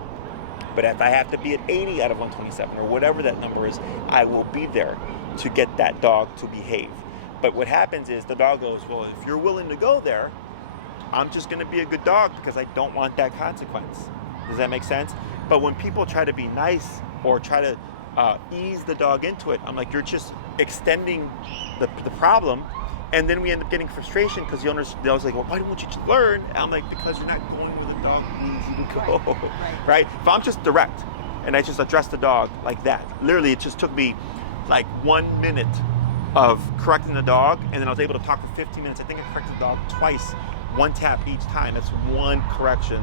But if I have to be at 80 out of 127 or whatever that number is, I will be there to get that dog to behave. But what happens is the dog goes, well, if you're willing to go there, I'm just going to be a good dog because I don't want that consequence. Does that make sense? But when people try to be nice or try to ease the dog into it, I'm like, you're just extending the problem, and then we end up getting frustration because the owner's like, well, why don't you just learn? And I'm like, because you're not going where the dog needs you to go, right? If I'm just direct and I just address the dog like that, literally it just took me like 1 minute of correcting the dog, and then I was able to talk for 15 minutes. I think I corrected the dog twice, one tap each time. That's one correction,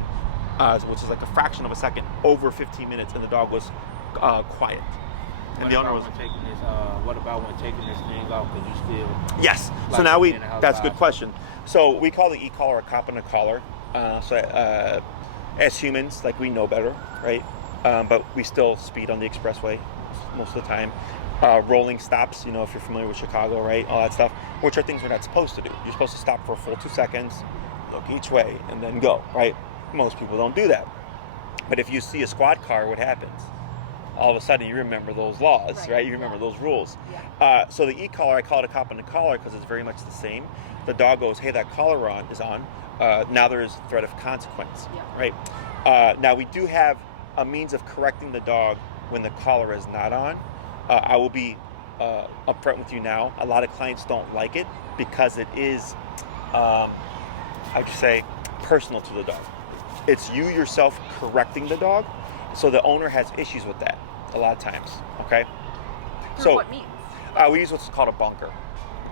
which is like a fraction of a second, over 15 minutes, and the dog was quiet. And the owner was taking this. What about when taking this thing off? Because you still. Yes. So now that's a good question. So we call the e-collar a cop and a collar. As humans, like, we know better, right? But we still speed on the expressway most of the time. Rolling stops, if you're familiar with Chicago, right? All that stuff, which are things we're not supposed to do. You're supposed to stop for a full 2 seconds, look each way, and then go, right? Most people don't do that. But if you see a squad car, what happens? All of a sudden, you remember those laws, right? You remember those rules. Yeah. So the e-collar, I call it a cop on the collar because it's very much the same. The dog goes, hey, that collar is on. Now there is threat of consequence, right? Now we do have a means of correcting the dog when the collar is not on. I will be upfront with you now. A lot of clients don't like it because it is, personal to the dog. It's you yourself correcting the dog, so the owner has issues with that a lot of times, okay? So what means? We use what's called a bunker,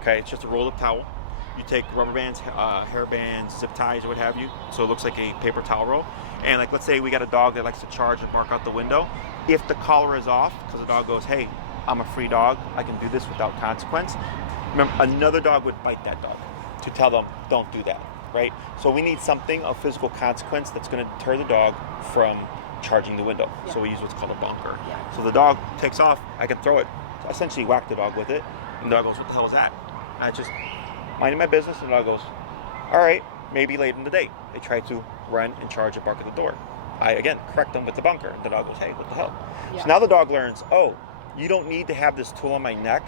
okay? It's just a roll-up towel. You take rubber bands, hair bands, zip ties, or what have you, so it looks like a paper towel roll. And like, let's say we got a dog that likes to charge and bark out the window. If the collar is off, because the dog goes, hey, I'm a free dog, I can do this without consequence. Remember, another dog would bite that dog to tell them, don't do that, right? So we need something of physical consequence that's going to deter the dog from charging the window. Yeah. So we use what's called a bunker. Yeah. So the dog takes off, I can throw it, essentially whack the dog with it, and the dog goes, what the hell is that? And I just minding my business, and the dog goes, all right, maybe late in the day. They try to run and charge and bark at the door. I, again, correct them with the bunker. The dog goes, hey, what the hell? Yeah. So now the dog learns, oh, you don't need to have this tool on my neck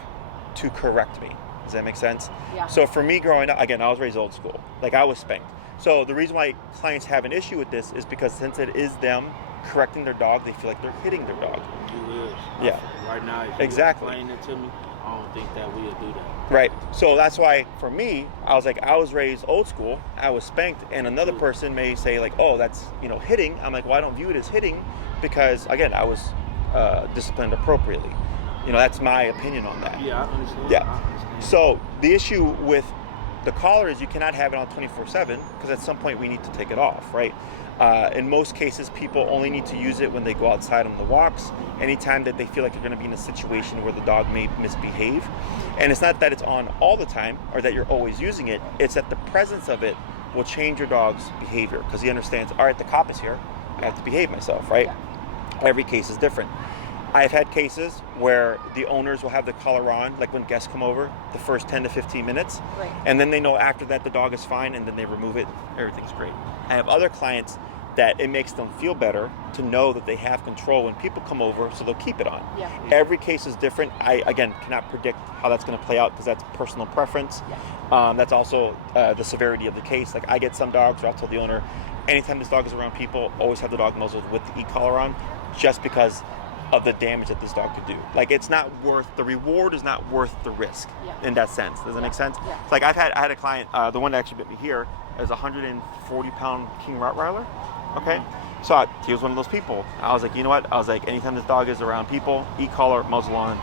to correct me. Does that make sense? Yeah. So for me growing up, again, I was raised old school. Like, I was spanked. So the reason why clients have an issue with this is because since it is them correcting their dog, they feel like they're hitting their dog. You is. Yeah. Right now, if you Exactly. explain it to me, I don't think that we'll do that. Right. So that's why for me, I was like, I was raised old school. I was spanked, and another person may say like, oh, that's hitting. I'm like, well, I don't view it as hitting because again, I was disciplined appropriately. That's my opinion on that. Yeah, I understand. Yeah. I understand. So the issue with the collar is you cannot have it on 24/7 because at some point we need to take it off, right? In most cases, people only need to use it when they go outside on the walks, anytime that they feel like they're going to be in a situation where the dog may misbehave. And it's not that it's on all the time or that you're always using it, it's that the presence of it will change your dog's behavior because he understands, all right, the cop is here, I have to behave myself, right? Yeah. Every case is different. I've had cases where the owners will have the collar on, like when guests come over, the first 10 to 15 minutes. Right. And then they know after that the dog is fine, and then they remove it, everything's great. I have other clients that it makes them feel better to know that they have control when people come over, so they'll keep it on. Yeah. Every case is different. I, again, cannot predict how that's going to play out because that's personal preference. Yeah. That's also the severity of the case. Like, I get some dogs where I'll tell the owner, anytime this dog is around people, always have the dog muzzled with the e-collar on, just because of the damage that this dog could do. Like, it's not worth, the reward is not worth the risk in that sense. Does that make sense? Yeah. It's like I had a client, the one that actually bit me here, is a 140-pound King Rottweiler. Okay, so he was one of those people. I was like, you know what? I was like, anytime this dog is around people, e-collar, muzzle on,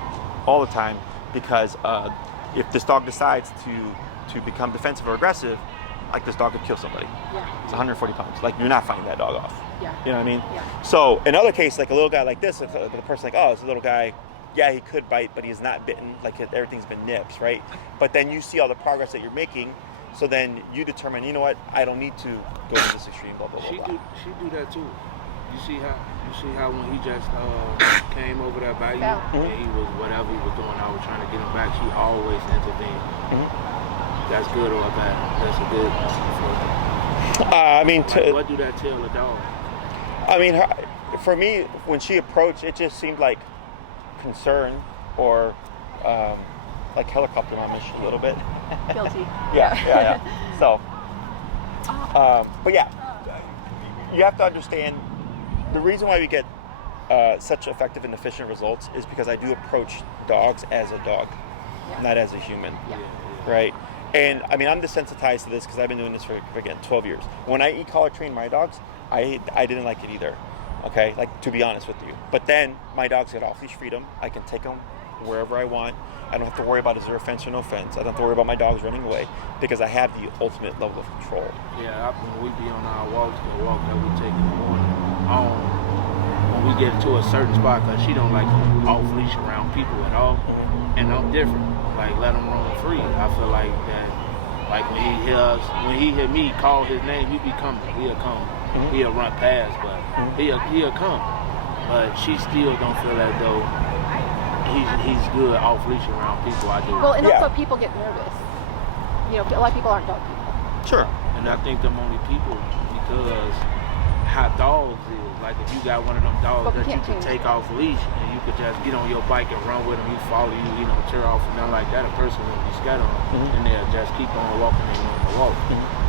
all the time, because if this dog decides to become defensive or aggressive, like, this dog could kill somebody. Yeah. It's 140 pounds. Like, you're not fighting that dog off. Yeah. You know what I mean? Yeah. So in other cases, like a little guy like this, the person like, oh, it's a little guy. Yeah, he could bite, but he's not bitten. Like, everything's been nips, right? But then you see all the progress that you're making. So then you determine, you know what? I don't need to go to this extreme. Blah blah blah. She do that too. You see how when he just came over there by you, Mm-hmm. and he was whatever he was doing, I was trying to get him back. She always intervened. Mm-hmm. That's good or bad? That's a good. I mean, What do that tell a dog? I mean, for me, when she approached, it just seemed like concern or like helicopter momish a little bit. Guilty. Yeah. So, but yeah, you have to understand the reason why we get such effective and efficient results is because I do approach dogs as a dog, not as a human, right? And I mean, I'm desensitized to this because I've been doing this for, again, 12 years. When I e-collar train my dogs, I didn't like it either, okay? Like, to be honest with you. But then my dogs get off-leash freedom. I can take them wherever I want. I don't have to worry about is there a fence or no fence. I don't have to worry about my dogs running away because I have the ultimate level of control. Yeah, when we be on our walks, the walk that we take in the morning, when we get to a certain spot, because she don't like off-leash around people at all, and I'm different. Like, let them roam free. I feel like that Like when he hear me call his name, he be coming. He'll come. He'll run past, but he'll come. But she still don't feel as though he's good off leash around people. I do. Well, and also people get nervous. You know, a lot of people aren't dog people. Sure. And I think them only people because how dogs is. Like if you got one of them dogs that you can take off leash and you could just get on your bike and run with him, he follow you, you know, tear off and nothing like that, a person will be scared of him and they'll just keep on walking and normal walk.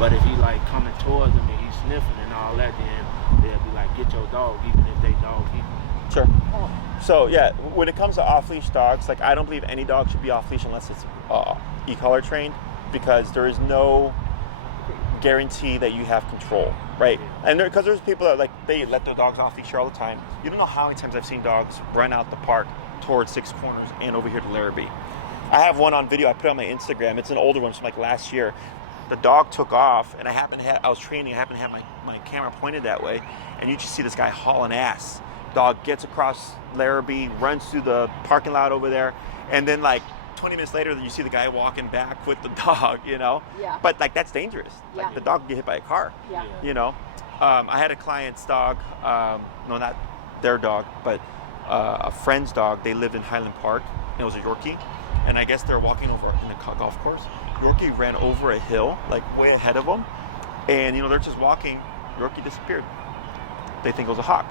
But if he like coming towards them and he's sniffing and all that, then they'll be like, get your dog, even if they dog people. Sure. So yeah, when it comes to off-leash dogs, like I don't believe any dog should be off-leash unless it's e-collar trained, because there is no guarantee that you have control, right? And because there's people that like they let their dogs off leash all the time. You don't know how many times I've seen dogs run out the park towards Six Corners and over here to Larrabee. I have one on video. I put it on my Instagram. It's an older one from like last year. The dog took off, and I was training. I happened to have my camera pointed that way, and you just see this guy hauling ass. Dog gets across Larrabee, runs through the parking lot over there, and then like 20 minutes later, you see the guy walking back with the dog, you know? Yeah. But like that's dangerous. Yeah. Like the dog could get hit by a car, you know? I had a client's dog, no, not their dog, but a friend's dog. They lived in Highland Park, and it was a Yorkie. And I guess they're walking over in the golf course. Yorkie ran over a hill, like way ahead of them. And, you know, they're just walking. Yorkie disappeared. They think it was a hawk,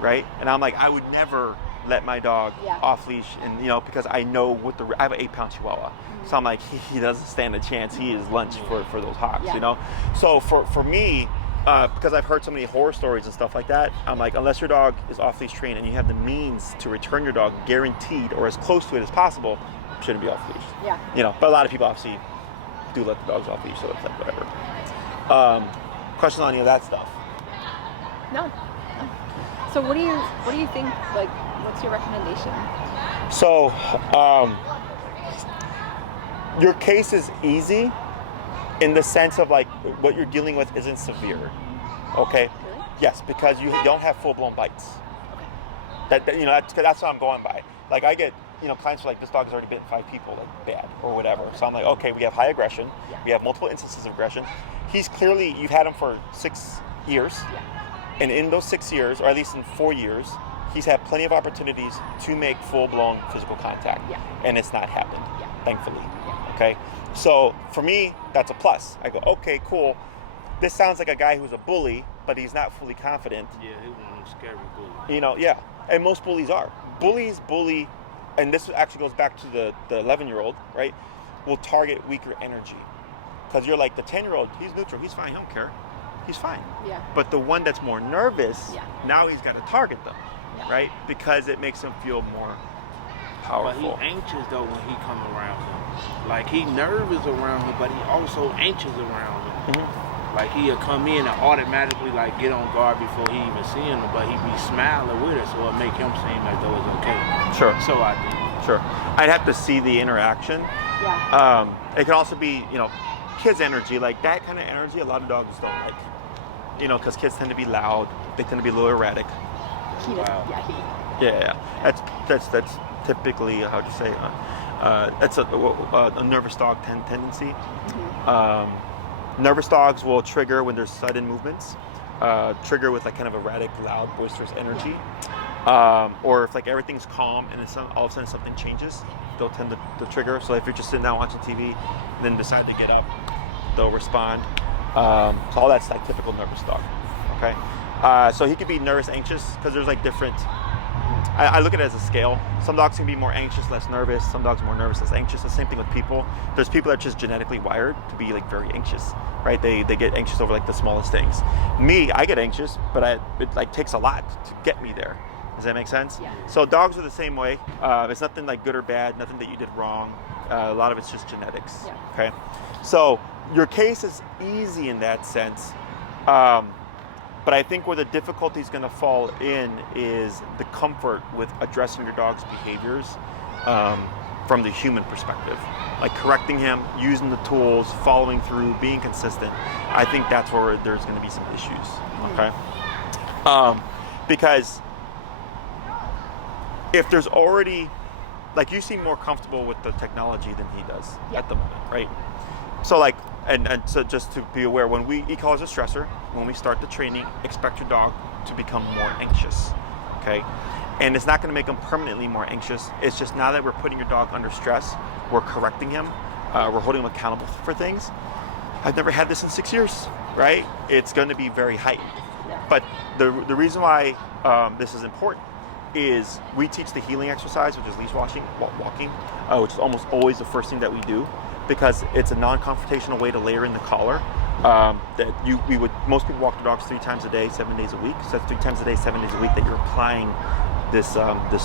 right? And I'm like, I would never let my dog off leash, and you know, because I know what I have an 8-pound Chihuahua, so I'm like, he doesn't stand a chance. He is lunch for those hawks, you know. So for me, because I've heard so many horror stories and stuff like that, I'm like, unless your dog is off leash trained and you have the means to return your dog guaranteed or as close to it as possible, shouldn't be off leash. Yeah. You know, but a lot of people obviously do let the dogs off leash, so it's like whatever. Questions on any of that stuff? No. So what do you think, like, what's your recommendation? So, your case is easy in the sense of like what you're dealing with isn't severe, okay? Really? Yes, because you don't have full-blown bites. That you know, that's what I'm going by. Like I get, you know, clients are like, this dog has already bitten 5 people, like bad or whatever. So I'm like, okay, we have high aggression. We have multiple instances of aggression. He's clearly, you've had him for 6 years. And in those 6 years, or at least in 4 years, he's had plenty of opportunities to make full-blown physical contact, and it's not happened, thankfully. Okay, so for me, that's a plus. I go, okay, cool. This sounds like a guy who's a bully, but he's not fully confident. Yeah, he's one of those scary bullies. You know, and most bullies are. Bullies bully, and this actually goes back to the 11-year-old, right? Will target weaker energy, because you're like the 10-year-old. He's neutral. He's fine. He don't care. He's fine. Yeah. But the one that's more nervous, now he's got to target them, right? Because it makes him feel more powerful. But he's anxious though when he come around him. Like he nervous around him, but he also anxious around him. Like he'll come in and automatically like get on guard before he even see him, but he be smiling with it, so it make him seem as though it's okay. Sure. So I think. Sure. I'd have to see the interaction. Yeah. It could also be, you know, kids' energy, like that kind of energy. A lot of dogs don't like. You know, because kids tend to be loud. They tend to be a little erratic. That's typically how'd you say? That's a nervous dog tendency. Nervous dogs will trigger when there's sudden movements. Trigger with like kind of erratic, loud, boisterous energy. Or if like everything's calm and then all of a sudden something changes, they'll tend to trigger. So if you're just sitting down watching TV, and then decide to get up, they'll respond. So all that's like typical nervous dog, okay? So he could be nervous, anxious, because there's like different, I look at it as a scale. Some dogs can be more anxious, less nervous. Some dogs are more nervous, less anxious. The same thing with people. There's people that are just genetically wired to be like very anxious, right? They get anxious over like the smallest things. Me, I get anxious, but it like takes a lot to get me there. Does that make sense? Yeah. So dogs are the same way. It's nothing like good or bad, nothing that you did wrong. A lot of it's just genetics, okay? So your case is easy in that sense, but I think where the difficulty is going to fall in is the comfort with addressing your dog's behaviors from the human perspective, like correcting him, using the tools, following through, being consistent. I think that's where there's going to be some issues, okay? Because if there's already, like you seem more comfortable with the technology than he does at the moment, right? So like, and so just to be aware, when we call it a stressor, when we start the training, expect your dog to become more anxious, okay? And it's not gonna make them permanently more anxious. It's just now that we're putting your dog under stress, we're correcting him, we're holding him accountable for things. I've never had this in 6 years, right? It's gonna be very heightened. But the reason why this is important is we teach the healing exercise, which is leash walking, which is almost always the first thing that we do, because it's a non-confrontational way to layer in the collar. Most people walk their dogs 3 times a day, 7 days a week. So that's 3 times a day, 7 days a week that you're applying this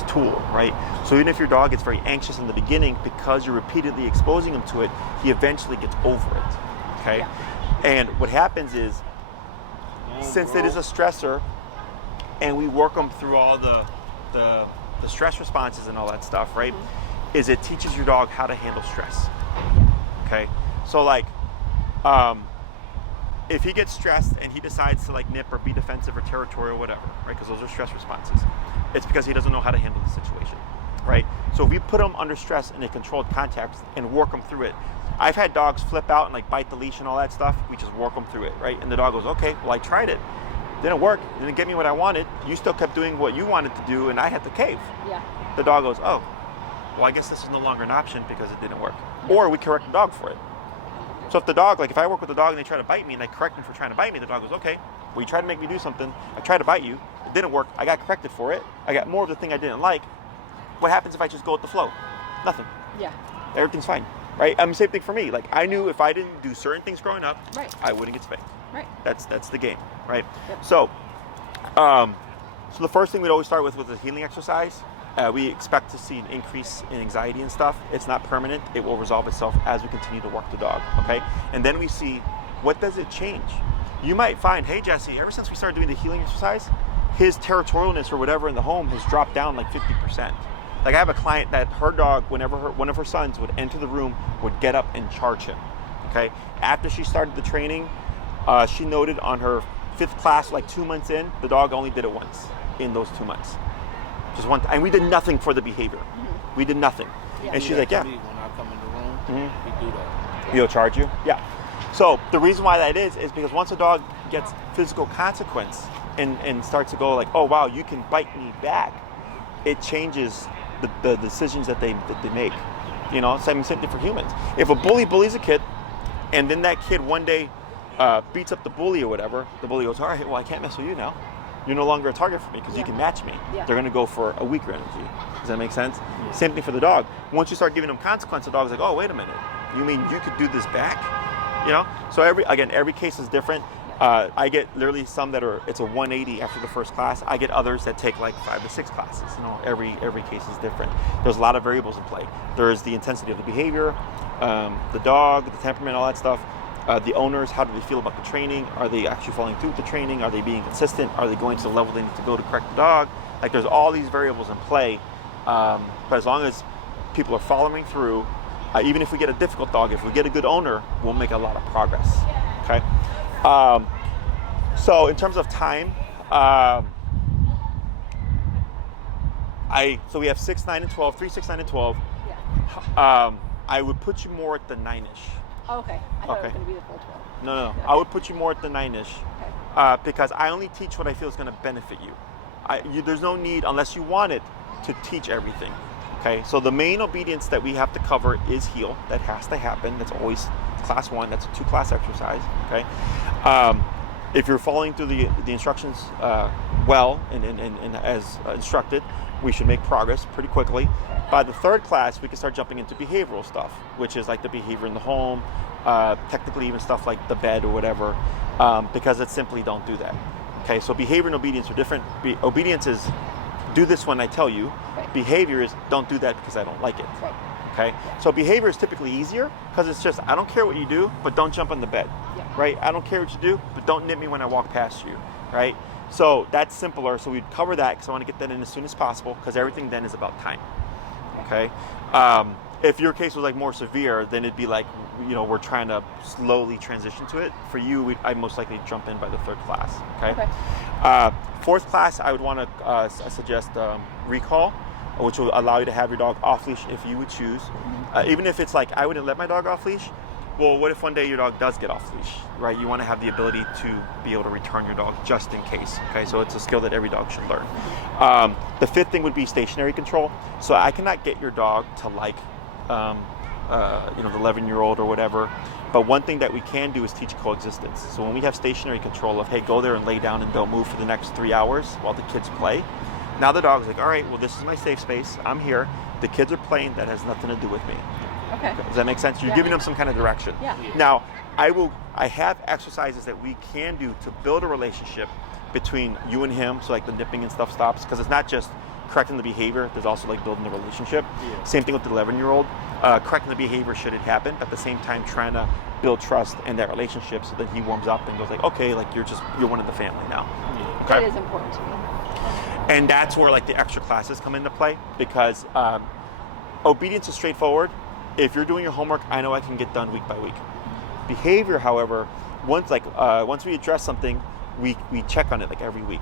tool, right? So even if your dog gets very anxious in the beginning, because you're repeatedly exposing him to it, he eventually gets over it, okay? Yeah. And what happens is, since it is a stressor, and we work them through all the stress responses and all that stuff, right? Mm-hmm. Is it teaches your dog how to handle stress. Okay, so like, if he gets stressed and he decides to like nip or be defensive or territorial, whatever, right? Because those are stress responses. It's because he doesn't know how to handle the situation, right? So if we put him under stress in a controlled context and work him through it, I've had dogs flip out and like bite the leash and all that stuff. We just work them through it, right? And the dog goes, okay, well I tried it. Didn't work, didn't get me what I wanted. You still kept doing what you wanted to do and I had to cave. Yeah. The dog goes, oh, well I guess this is no longer an option because it didn't work. Yeah. Or we correct the dog for it. So if the dog, like if I work with the dog and they try to bite me and I correct them for trying to bite me, the dog goes, okay, well you tried to make me do something, I tried to bite you, it didn't work, I got corrected for it, I got more of the thing I didn't like. What happens if I just go with the flow? Nothing. Yeah. Everything's fine, right? Same thing for me. Like I knew if I didn't do certain things growing up, right, I wouldn't get spanked. Right. That's the game, right? Yep. So the first thing we'd always start with was a healing exercise. We expect to see an increase in anxiety and stuff. It's not permanent. It will resolve itself as we continue to work the dog, okay? And then we see, what does it change? You might find, hey Jesse, ever since we started doing the healing exercise, his territorialness or whatever in the home has dropped down like 50%. Like I have a client that her dog, whenever one of her sons would enter the room, would get up and charge him, okay? After she started the training, she noted on her 5th class, like 2 months in, the dog only did it once in those 2 months. Just one, and we did nothing for the behavior. Mm-hmm. We did nothing. Yeah. And she's like, yeah. When I come in the room, we do that. He'll charge you? Yeah. So the reason why that is because once a dog gets physical consequence and starts to go like, oh wow, you can bite me back, it changes the decisions that they make. You know, same thing for humans. If a bully bullies a kid, and then that kid one day beats up the bully or whatever, the bully goes, all right, well I can't mess with you now. You're no longer a target for me because you can match me. Yeah. They're going to go for a weaker energy. Does that make sense? Yeah. Same thing for the dog. Once you start giving them consequence, the dog's like, oh, wait a minute. You mean you could do this back? You know? So every case is different. I get literally some that it's a 180 after the first class. I get others that take like 5 to 6 classes. You know, every case is different. There's a lot of variables in play. There's the intensity of the behavior, the dog, the temperament, all that stuff. The owners, how do they feel about the training? Are they actually following through with the training? Are they being consistent? Are they going to the level they need to go to correct the dog? Like there's all these variables in play. But as long as people are following through, even if we get a difficult dog, if we get a good owner, we'll make a lot of progress, okay? So in terms of time, so we have 6, 9, and 12, 3, 6, 9, and 12. Yeah. I would put you more at the 9-ish. Oh, okay. I thought it was going to be the full 12. No. Okay. I would put you more at the 9-ish. Okay. Because I only teach what I feel is going to benefit you. There's no need, unless you want it, to teach everything. Okay. So the main obedience that we have to cover is heel. That has to happen. That's always class 1. That's a 2-class exercise. Okay. If you're following through the instructions well and as instructed, we should make progress pretty quickly. By the 3rd class, we can start jumping into behavioral stuff, which is like the behavior in the home, technically even stuff like the bed or whatever, because it simply don't do that. Okay, so behavior and obedience are different. Obedience is do this when I tell you. Right. Behavior is don't do that because I don't like it. Right. Okay, so behavior is typically easier because it's just I don't care what you do, but don't jump on the bed. Yeah. Right? I don't care what you do, but don't nip me when I walk past you. Right? So that's simpler. So we'd cover that because I want to get that in as soon as possible because everything then is about time. Okay. If your case was like more severe, then it'd be like, you know, we're trying to slowly transition to it. For you, I'd most likely jump in by the 3rd class. Okay. 4th class, I would want to suggest recall, which will allow you to have your dog off leash if you would choose. Mm-hmm. Even if it's like I wouldn't let my dog off leash, Well, what if one day your dog does get off leash, right? You want to have the ability to be able to return your dog just in case, okay? So it's a skill that every dog should learn. The fifth thing would be stationary control. So I cannot get your dog to like, the 11-year-old or whatever. But one thing that we can do is teach coexistence. So when we have stationary control of, hey, go there and lay down and don't move for the next 3 hours while the kids play. Now the dog's like, all right, well, this is my safe space. I'm here. The kids are playing. That has nothing to do with me. Okay. Does that make sense? You're giving them some kind of direction. Yeah. Now, I have exercises that we can do to build a relationship between you and him, so like the nipping and stuff stops, because it's not just correcting the behavior, there's also like building the relationship. Yeah. Same thing with the 11-year-old. Correcting the behavior should it happen, but at the same time trying to build trust in that relationship so that he warms up and goes like, okay, like you're one of the family now. Yeah. Okay? That is important to me. And that's where like the extra classes come into play, because obedience is straightforward. If you're doing your homework, I know I can get done week by week. Behavior, however, once we address something, we check on it like every week.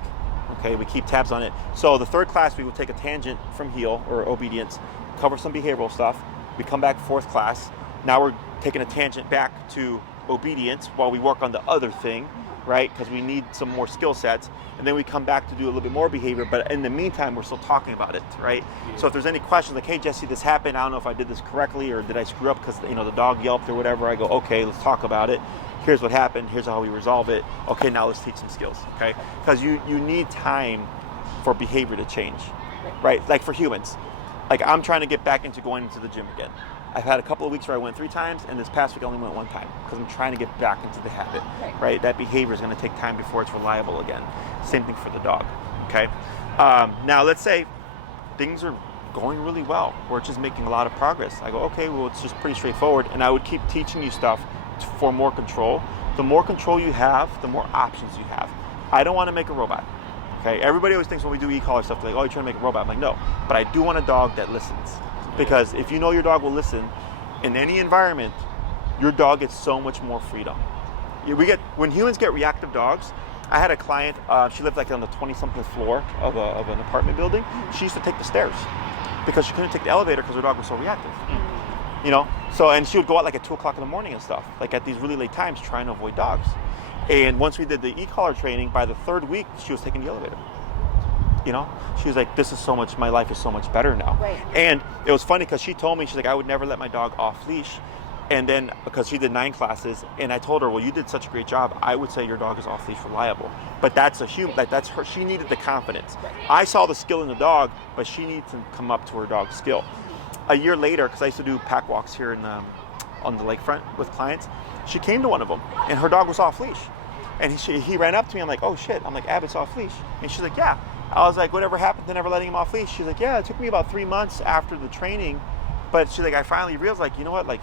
Okay, we keep tabs on it. So the third class, we will take a tangent from heal or obedience, cover some behavioral stuff. We come back fourth class. Now we're taking a tangent back to obedience while we work on the other thing, right? Because we need some more skill sets. And then we come back to do a little bit more behavior, but in the meantime, we're still talking about it, right? Yeah. So if there's any questions like, hey, Jesse, this happened, I don't know if I did this correctly or did I screw up because, the dog yelped or whatever, I go, okay, let's talk about it. Here's what happened, here's how we resolve it. Okay, now let's teach some skills, okay? Because you need time for behavior to change, right? Like for humans. Like I'm trying to get back into going into the gym again. I've had a couple of weeks where I went 3 times, and this past week I only went 1 time because I'm trying to get back into the habit, right? That behavior is going to take time before it's reliable again. Same thing for the dog, okay? Now let's say things are going really well. We're just making a lot of progress. I go, okay, well, it's just pretty straightforward, and I would keep teaching you stuff for more control. The more control you have, the more options you have. I don't want to make a robot, okay? Everybody always thinks when we do e-collar stuff, they're like, oh, you're trying to make a robot. I'm like, no, but I do want a dog that listens. Because if you know your dog will listen, in any environment, your dog gets so much more freedom. When humans get reactive dogs, I had a client, she lived like on the 20-something floor of an apartment building. She used to take the stairs because she couldn't take the elevator because her dog was so reactive. So, and she would go out like at 2 o'clock in the morning and stuff, like at these really late times trying to avoid dogs. And once we did the e-collar training, by the 3rd week, she was taking the elevator. She was like, this is so much, my life is so much better now. Right. And it was funny because she told me, she's like, I would never let my dog off leash. And then, because she did 9 classes, and I told her, well, you did such a great job, I would say your dog is off leash reliable. But that's that's her, she needed the confidence. Right. I saw the skill in the dog, but she needs to come up to her dog's skill. A year later, because I used to do pack walks here on the lakefront with clients, she came to one of them, and her dog was off leash. And he ran up to me, I'm like, oh shit, I'm like, Abbott's off leash. And she's like, yeah. I was like, whatever happened to never letting him off leash? She's like, yeah, it took me about 3 months after the training. But she's like, I finally realized, like, you know what? Like,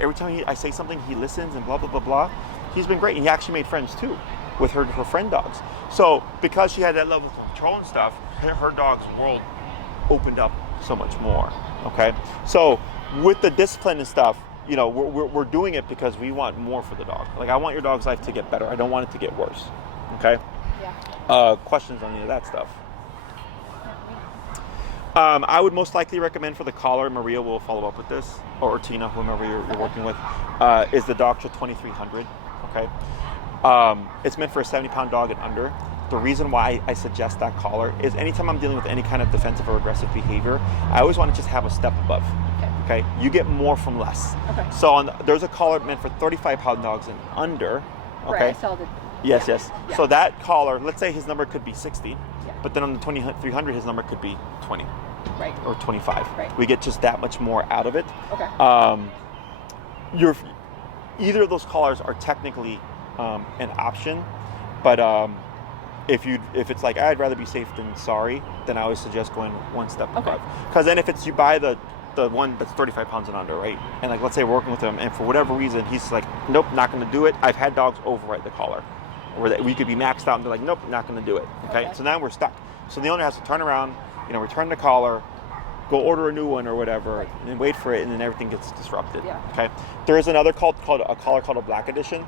every time I say something, he listens and blah, blah, blah, blah. He's been great. And he actually made friends, too, with her friend dogs. So because she had that level of control and stuff, her dog's world opened up so much more, okay? So with the discipline and stuff, we're doing it because we want more for the dog. Like, I want your dog's life to get better. I don't want it to get worse, okay? Yeah. Questions on any of that stuff? I would most likely recommend for the collar, Maria will follow up with this, or Tina, whomever you're working with, is the Doctra 2300, okay? It's meant for a 70-pound dog and under. The reason why I suggest that collar is anytime I'm dealing with any kind of defensive or aggressive behavior, I always want to just have a step above, okay? You get more from less. Okay. So there's a collar meant for 35-pound dogs and under, okay? Right, I saw the... Yes. Yeah. So that collar, let's say his number could be 60, but then on the 2300, his number could be 20, right, or 25. Right. We get just that much more out of it. Okay. Either of those collars are technically an option, but if it's like I'd rather be safe than sorry, then I always suggest going one step above. Because then if you buy the one that's 35 pounds and under, right? And like let's say we're working with him, and for whatever reason he's like, nope, not going to do it. I've had dogs override the collar. Where we could be maxed out and they're like, nope, not going to do it. Okay, so now we're stuck. So the owner has to turn around, return the collar, go order a new one or whatever, and wait for it, and then everything gets disrupted. Yeah. Okay. There is another collar called a Black Edition.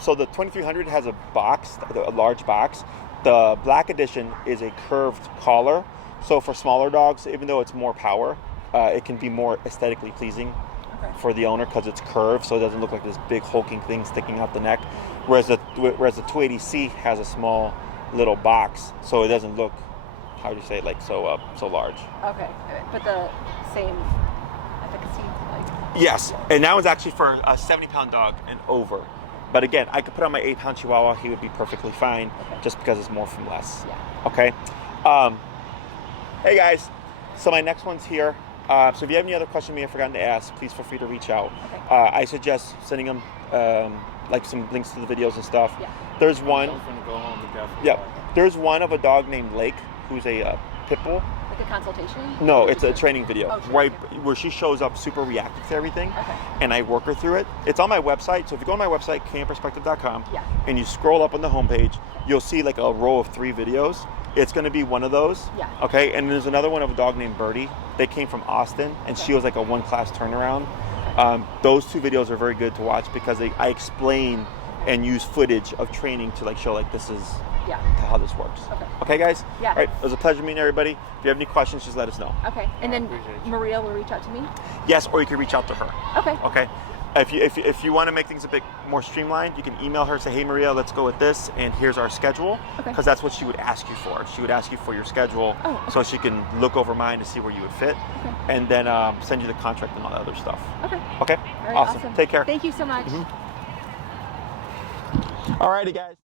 So the 2300 has a box, a large box. The Black Edition is a curved collar. So for smaller dogs, even though it's more power, it can be more aesthetically pleasing for the owner because it's curved, so it doesn't look like this big hulking thing sticking out the neck. Whereas the 280C has a small little box, so it doesn't look, how do you say it, like so large. Okay, but the same efficacy, like. Yes, and that was actually for a 70-pound dog and over. But again, I could put on my 8-pound Chihuahua; he would be perfectly fine, just because it's more from less. Yeah. Okay. Hey guys, so my next one's here. So if you have any other questions you may have forgotten to ask, please feel free to reach out. Okay. I suggest sending them like some links to the videos and stuff. Yeah. There's one. I'm gonna go home and Yeah. There's one of a dog named Lake, who's a pit bull. Like a consultation? No, it's a training video, Oh, training, right, okay. where she shows up super reactive to everything, Okay. and I work her through it. It's on my website, so if you go on my website, canperspective.com, Yeah. and you scroll up on the homepage, you'll see like a row of 3 videos. It's going to be one of those. Yeah. Okay, and there's another one of a dog named Birdie. They came from Austin, and she was like a 1-class turnaround. Those 2 videos are very good to watch because I explain and use footage of training to like show like this is how this works. Okay. Okay, guys? Yeah. All right, it was a pleasure meeting everybody. If you have any questions, just let us know. Okay, and then appreciate you. Maria will reach out to me? Yes, or you can reach out to her. Okay. Okay. If you want to make things a bit more streamlined, you can email her, say, hey Maria, let's go with this, and here's our schedule. Okay. Because that's what she would ask you for. She would ask you for your schedule, so she can look over mine to see where you would fit, and then send you the contract and all that other stuff. Okay. Okay. All right, Awesome. Take care. Thank you so much. All righty, guys.